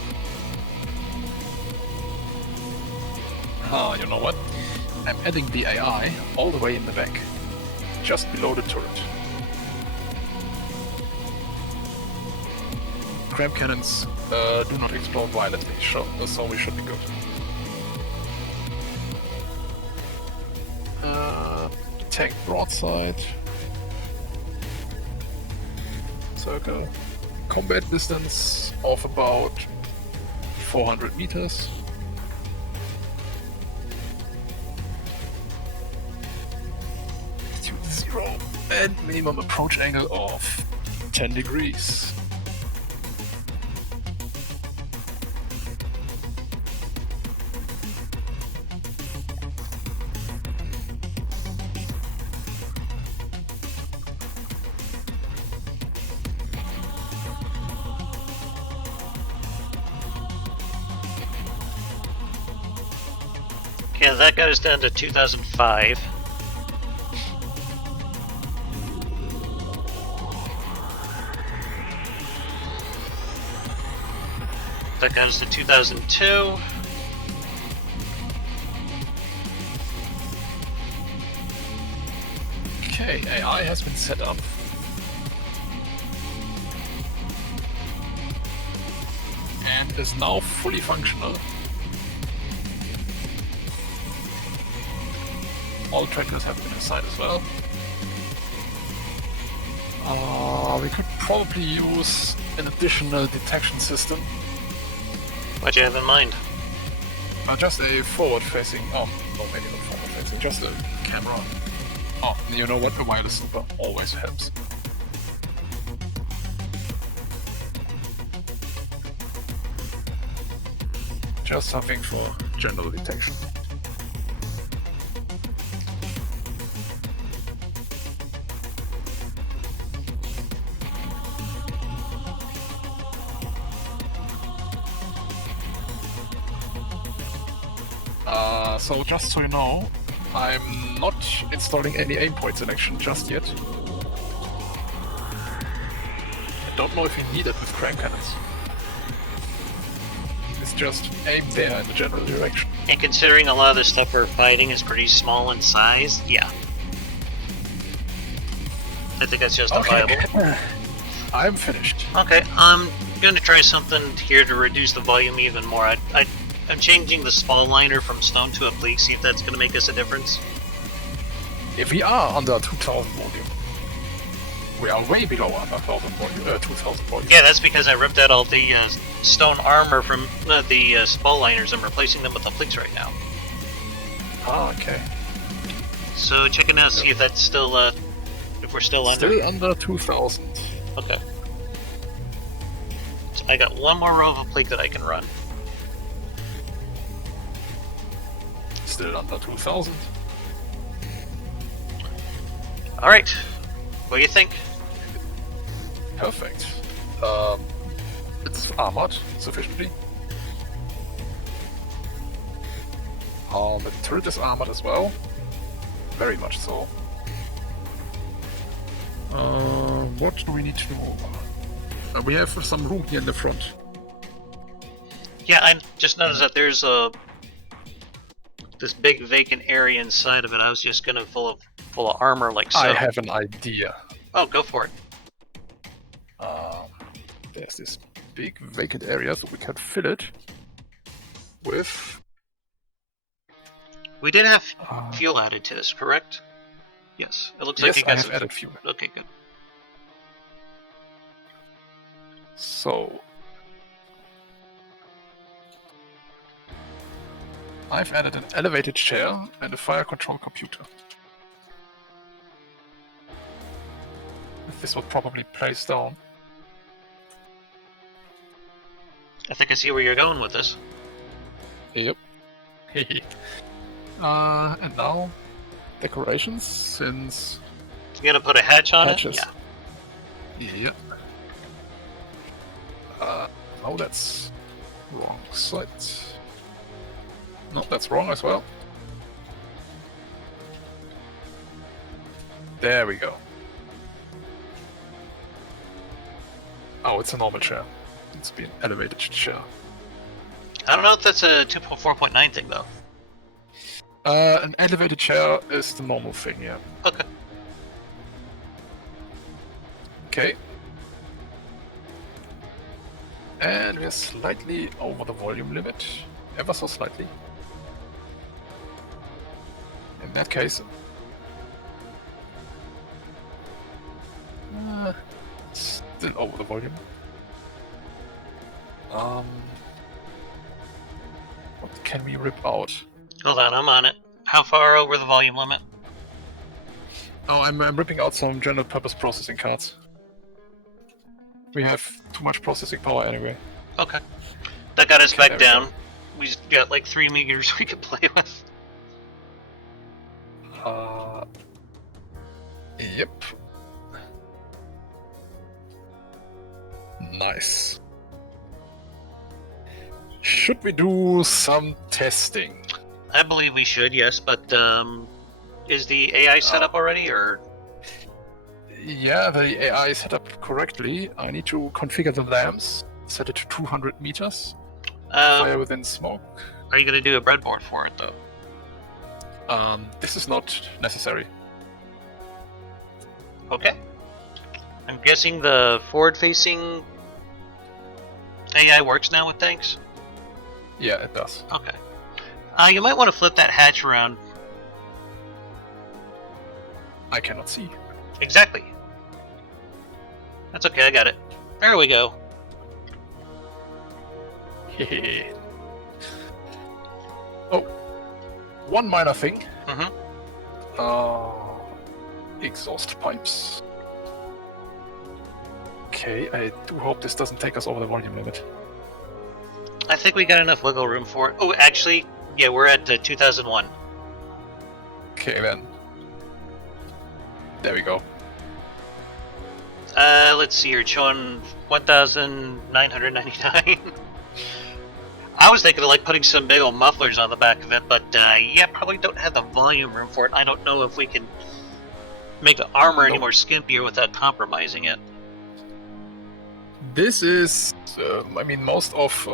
you know what? I'm adding the AI all the way in the back, just below the turret. Cramp cannons do not explode violently, so we should be good. Tank broadside. Circle. combat distance of about 400 meters. Altitude 0, and minimum approach angle of 10 degrees. Yeah, that goes down to 2005. That goes to 2002. Okay, AI has been set up. And is now fully functional. All trackers have been assigned as well. We could probably use an additional detection system. What do you have in mind? Just a forward-facing... Oh, no, maybe not forward-facing, just a camera. Oh, you know what? A wireless super always helps. Just something for general detection. So just so you know, I'm not installing any aim point selection just yet. I don't know if you need it with crank cannons. It's just aim there in the general direction. And considering a lot of the stuff we're fighting is pretty small in size, yeah. I think that's justifiable. Okay. I'm finished. Okay, I'm gonna try something here to reduce the volume even more. I'm changing the spall liner from stone to oblique, see if that's gonna make us a difference. If we are under 2000 volume, we are way below under 2000 volume. Yeah, that's because I ripped out all the stone armor from the spall liners. I'm replacing them with obliques right now. Ah, okay. So check it out, see if that's still, if we're still under. Still under 2000. Okay. So I got one more row of oblique that I can run. Still under 2000. Alright. What do you think? Perfect. It's armored sufficiently. The turret is armored as well. Very much so. What do we need to do? We have some room here in the front. Yeah, I just noticed that there's this big vacant area inside of it. I was just gonna full of armor like so. I have an idea. Oh, go for it. There's this big vacant area, so we can fill it with... We did have fuel added to this, correct? Yes. It looks like you I got have added fuel. Okay, good. So... I've added an elevated chair and a fire control computer. This will probably place down. I think I see where you're going with this. Yep. And now decorations, since You gonna put a hatch on hatches. it? Yeah. Yep. No, that's wrong side. No, that's wrong as well. There we go. Oh, it's a normal chair. It's been elevated chair. I don't know if that's a 2.4.9 thing though. An elevated chair is the normal thing, yeah. Okay. Okay. And we're slightly over the volume limit. Ever so slightly. In that case... still over the volume. What can we rip out? Hold on, I'm on it. How far over the volume limit? Oh, I'm ripping out some general purpose processing cards. We have too much processing power anyway. Okay. That got us Okay, back there we down. We just got like 3 meters we could play with. Yep. Nice. Should we do some testing? I believe we should, yes, but is the AI set up already, or? Yeah, the AI is set up correctly. I need to configure the lamps, set it to 200 meters, fire within smoke. Are you going to do a breadboard for it, though? This is not necessary. Okay. I'm guessing the forward-facing AI works now with tanks? Yeah, it does. Okay. You might want to flip that hatch around. I cannot see. Exactly. That's okay, I got it. There we go. Hehe. Oh, one minor thing. Mm-hmm. Exhaust pipes. Okay, I do hope this doesn't take us over the volume limit. I think we got enough wiggle room for it. Oh, actually, yeah, we're at 2001. Okay, then. There we go. Let's see, you're showing 1,999. I was thinking of like putting some big old mufflers on the back of it, but yeah, probably don't have the volume room for it. I don't know if we can make the armor any more skimpier without compromising it. This is, I mean, most of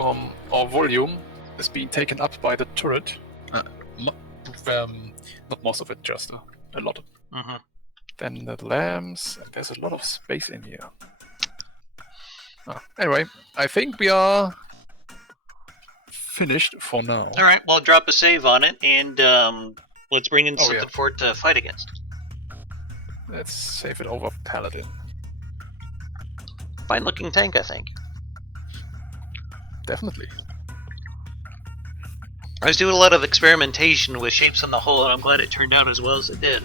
our volume is being taken up by the turret. Not most of it, just a lot of. Mm-hmm. Then the lamps, and there's a lot of space in here. Anyway, I think we are finished for now. All right, well, drop a save on it, and let's bring in something for it to fight against. Let's save it over Paladin. Fine-looking tank, I think. Definitely. I was doing a lot of experimentation with shapes on the hull, and I'm glad it turned out as well as it did.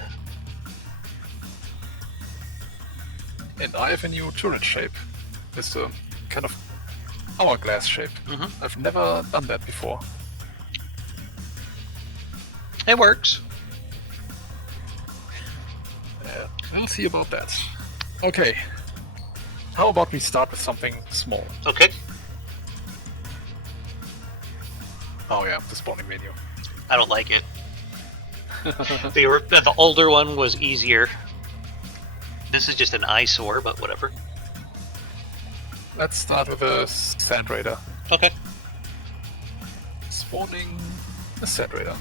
And I have a new turret shape. It's a kind of hourglass shape. Mm-hmm. I've never done that before. It works. We'll see about that. Okay. How about we start with something small? Okay. Oh yeah, the spawning menu. I don't like it. The older one was easier. This is just an eyesore, but whatever. Let's start with a Sand Raider. Okay. Spawning a Sand Raider.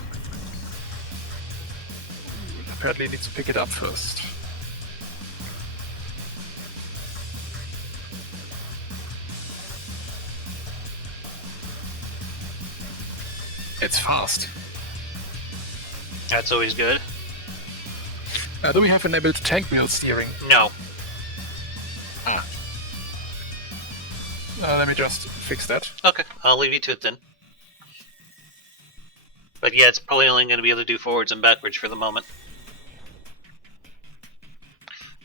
Apparently need to pick it up first. It's fast. That's always good. Do we have enabled tank wheel steering? No. Let me just fix that. Okay, I'll leave you to it then. But yeah, it's probably only going to be able to do forwards and backwards for the moment.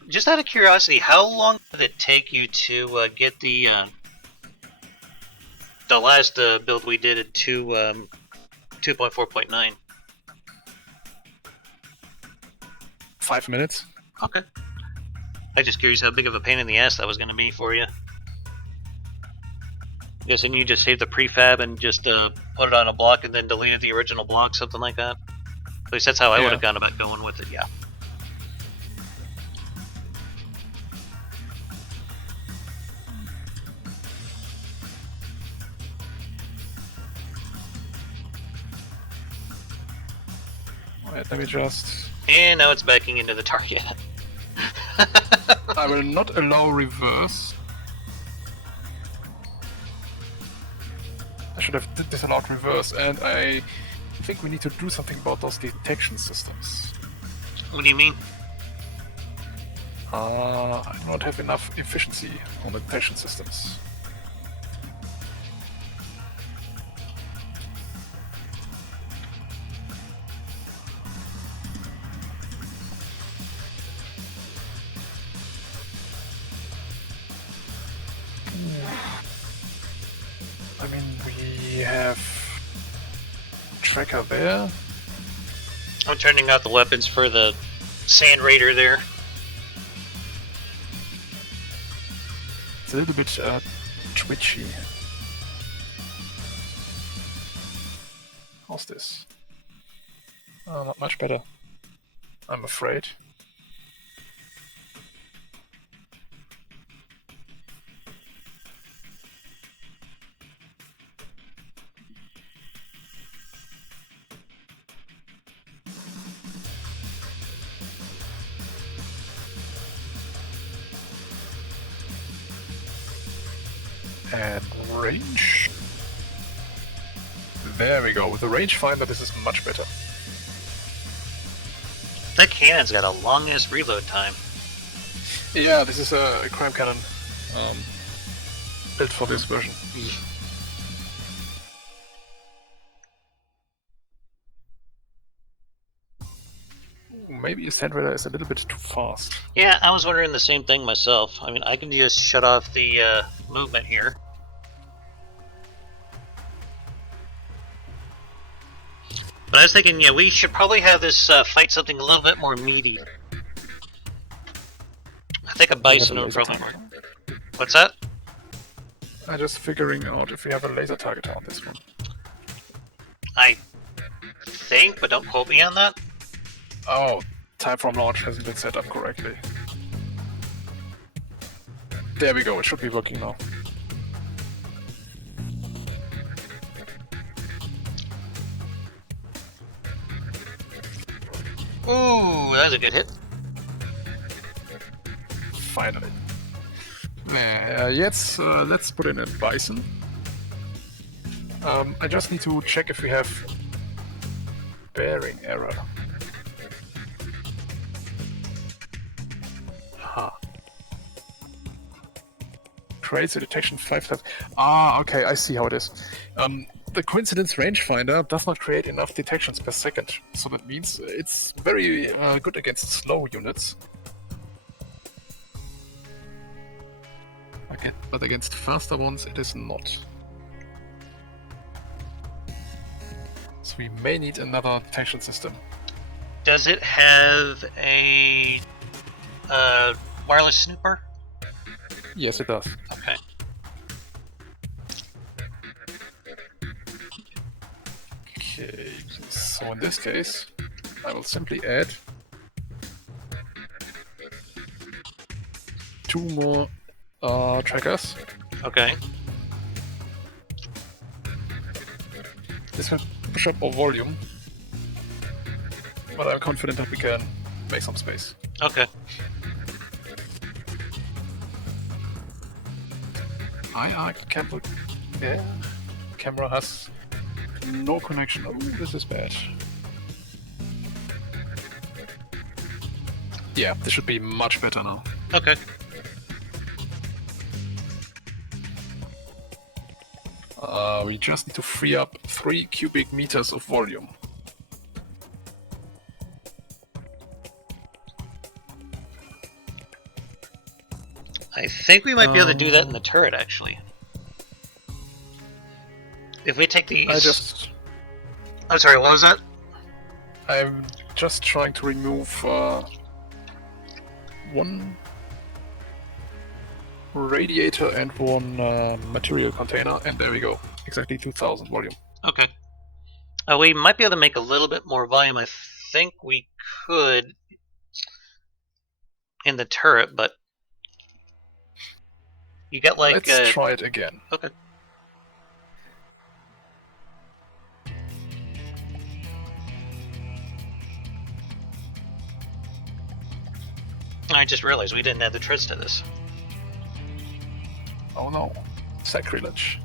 Just out of curiosity, how long did it take you to get the last build we did at 2.4.9? 5 minutes. Okay. I'm just curious how big of a pain in the ass that was going to be for you. Guessing you just saved the prefab and just put it on a block and then deleted the original block, something like that? At least that's how I would have gone about going with it, yeah. Alright, let me just... And now it's backing into the target. I will not allow reverse. I should have disallowed reverse, and I think we need to do something about those detection systems. What do you mean? I do not have enough efficiency on the detection systems. tracker there. I'm turning out the weapons for the Sand Raider there. It's a little bit twitchy. How's this? Not much better, I'm afraid. And range. There we go. With the rangefinder, this is much better. That cannon's got a longest reload time. Yeah, this is a crime cannon built for this version. Maybe a Sand Raider is a little bit too fast. Yeah, I was wondering the same thing myself. I mean, I can just shut off the movement here. But I was thinking, yeah, we should probably have this fight something a little bit more meaty. I think a bison would probably work. What's that? I'm just figuring out if we have a laser target on this one. I think, but don't quote me on that. Oh, time from launch hasn't been set up correctly. There we go, it should be working now. Ooh, that was a good hit. Finally. Let's put in a bison. I just need to check if we have bearing error. Huh. Creates a detection 5 times. Ah, okay, I see how it is. The coincidence rangefinder does not create enough detections per second, so that means it's very good against slow units. Okay, but against faster ones it is not. So we may need another detection system. Does it have a wireless snooper? Yes, it does. Okay. Okay, so in this case, I will simply add 2 more trackers. Okay. This will push up our volume, but I'm confident that we can make some space. Okay. IR camera, yeah. Camera has no connection. Oh, this is bad. Yeah, this should be much better now. Okay. We just need to free up 3 cubic meters of volume. I think we might be able to do that in the turret, actually. If we take these... I'm sorry, what was that? I'm just trying to remove 1 radiator and 1 material container, and there we go. Exactly 2000 volume. Okay. We might be able to make a little bit more volume. I think we could in the turret, but you got like... Let's try it again. Okay. I just realized we didn't add the treads to this. Oh no. Sacrilege.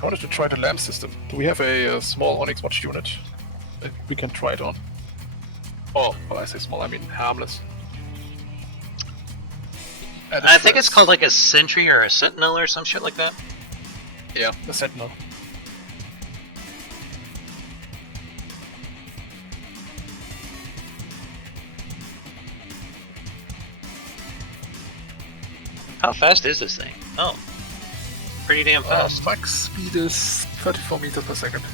I wanted to try the lamp system. Do we have a small Onyx Watch unit that we can try it on? Oh, well, I say small, I mean harmless. I think it's called like a Sentry or a Sentinel or some shit like that. Yeah, the Sentinel. How fast is this thing? Oh, pretty damn fast. Max speed is 34 meters per second.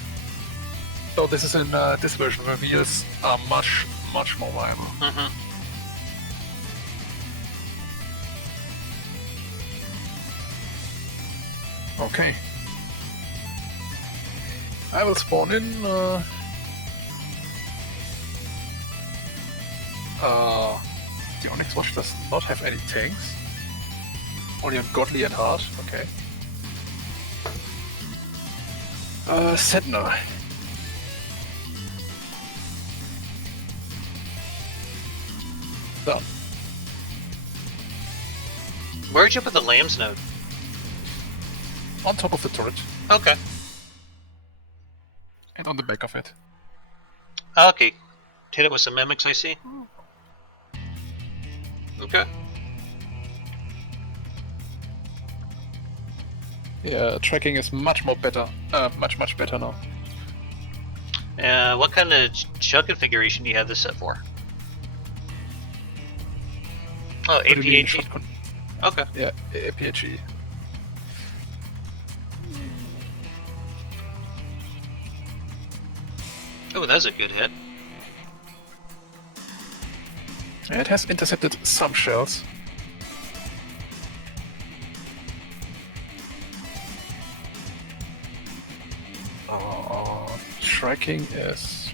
So this is in this version where wheels are much more viable. Mm-hmm. Okay. I will spawn in. The Onyx Watch does not have any tanks. Only on Godly and Hard. Okay. Sedna. Done. Where'd you put the lamb's node? On top of the turret. Okay. And on the back of it. Okay. Hit it with some mimics, I see. Okay. Yeah, tracking is much better now. What kind of shell configuration do you have this set for? Oh, What do you mean, APHE. shotgun? Okay. Yeah, APHE. Oh, that's a good hit. It has intercepted some shells. Tracking is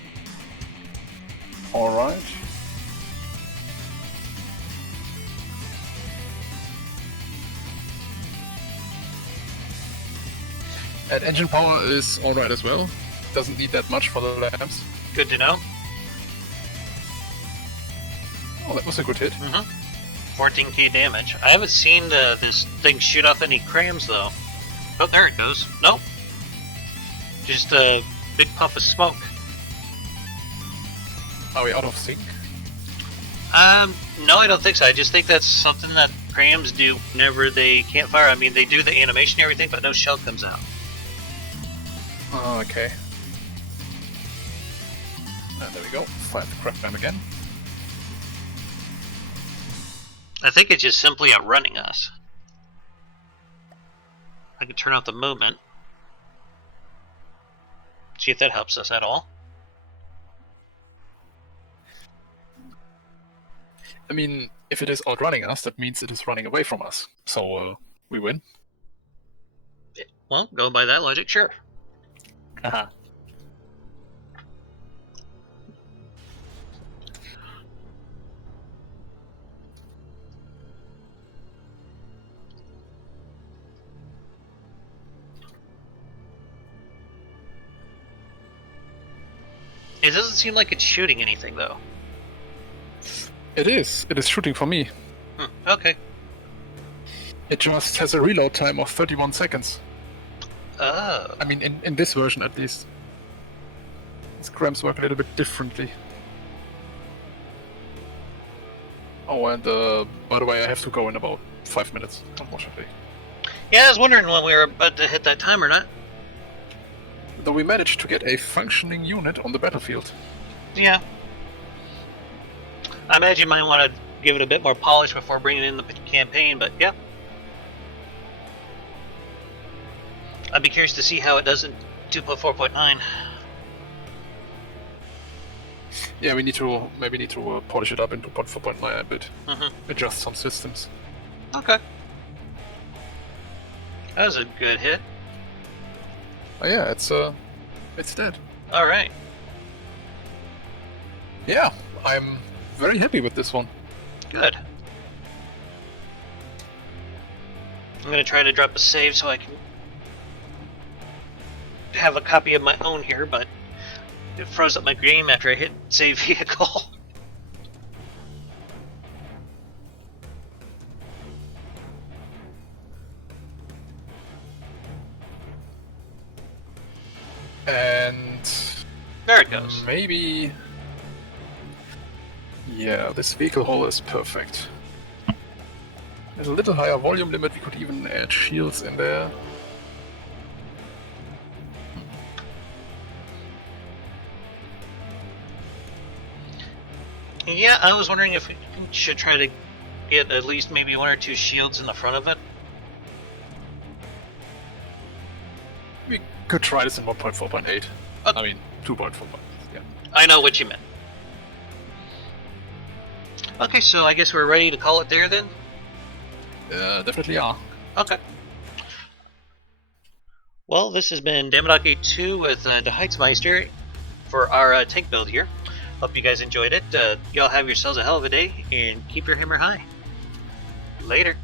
alright. And engine power is alright as well. Doesn't need that much for the lamps. Good to know. Oh, that was a good hit. Mm-hmm. 14k damage. I haven't seen this thing shoot off any crams though. Oh, there it goes. Nope. Just a big puff of smoke. Are we out of sync? No, I don't think so. I just think that's something that crams do whenever they can't fire. I mean, they do the animation and everything, but no shell comes out. Oh, okay. There we go. Fire the cram again. I think it's just simply outrunning us. I can turn off the movement. See if that helps us at all. I mean, if it is outrunning us, that means it is running away from us. So, we win. Well, go by that logic, sure. Haha. It doesn't seem like it's shooting anything, though. It is. It is shooting for me. Okay. It just has a reload time of 31 seconds. Oh. I mean, in this version at least. These crams work a little bit differently. Oh, and by the way, I have to go in about 5 minutes, unfortunately. Yeah, I was wondering when we were about to hit that time or not. Though we managed to get a functioning unit on the battlefield. Yeah. I imagine you might want to give it a bit more polish before bringing in the campaign, but yeah. I'd be curious to see how it does in 2.4.9. Yeah, we maybe need to polish it up into 4.9 a bit. Mm-hmm. Adjust some systems. Okay. That was a good hit. Oh yeah, it's dead. All right. Yeah, I'm very happy with this one. Good. I'm gonna try to drop a save so I can have a copy of my own here, but it froze up my game after I hit save vehicle. And There it goes. maybe... Yeah, this vehicle hull is perfect. There's a little higher volume limit, we could even add shields in there. Yeah, I was wondering if we should try to get at least maybe one or two shields in the front of it. We could try this in 1.4.8. Okay. I mean, 2.4. Yeah. I know what you meant. Okay, so I guess we're ready to call it there then? Definitely are. Okay. Well, this has been Dama and Der 2 with Der Heizmeister for our tank build here. Hope you guys enjoyed it. Y'all have yourselves a hell of a day, and keep your hammer high. Later.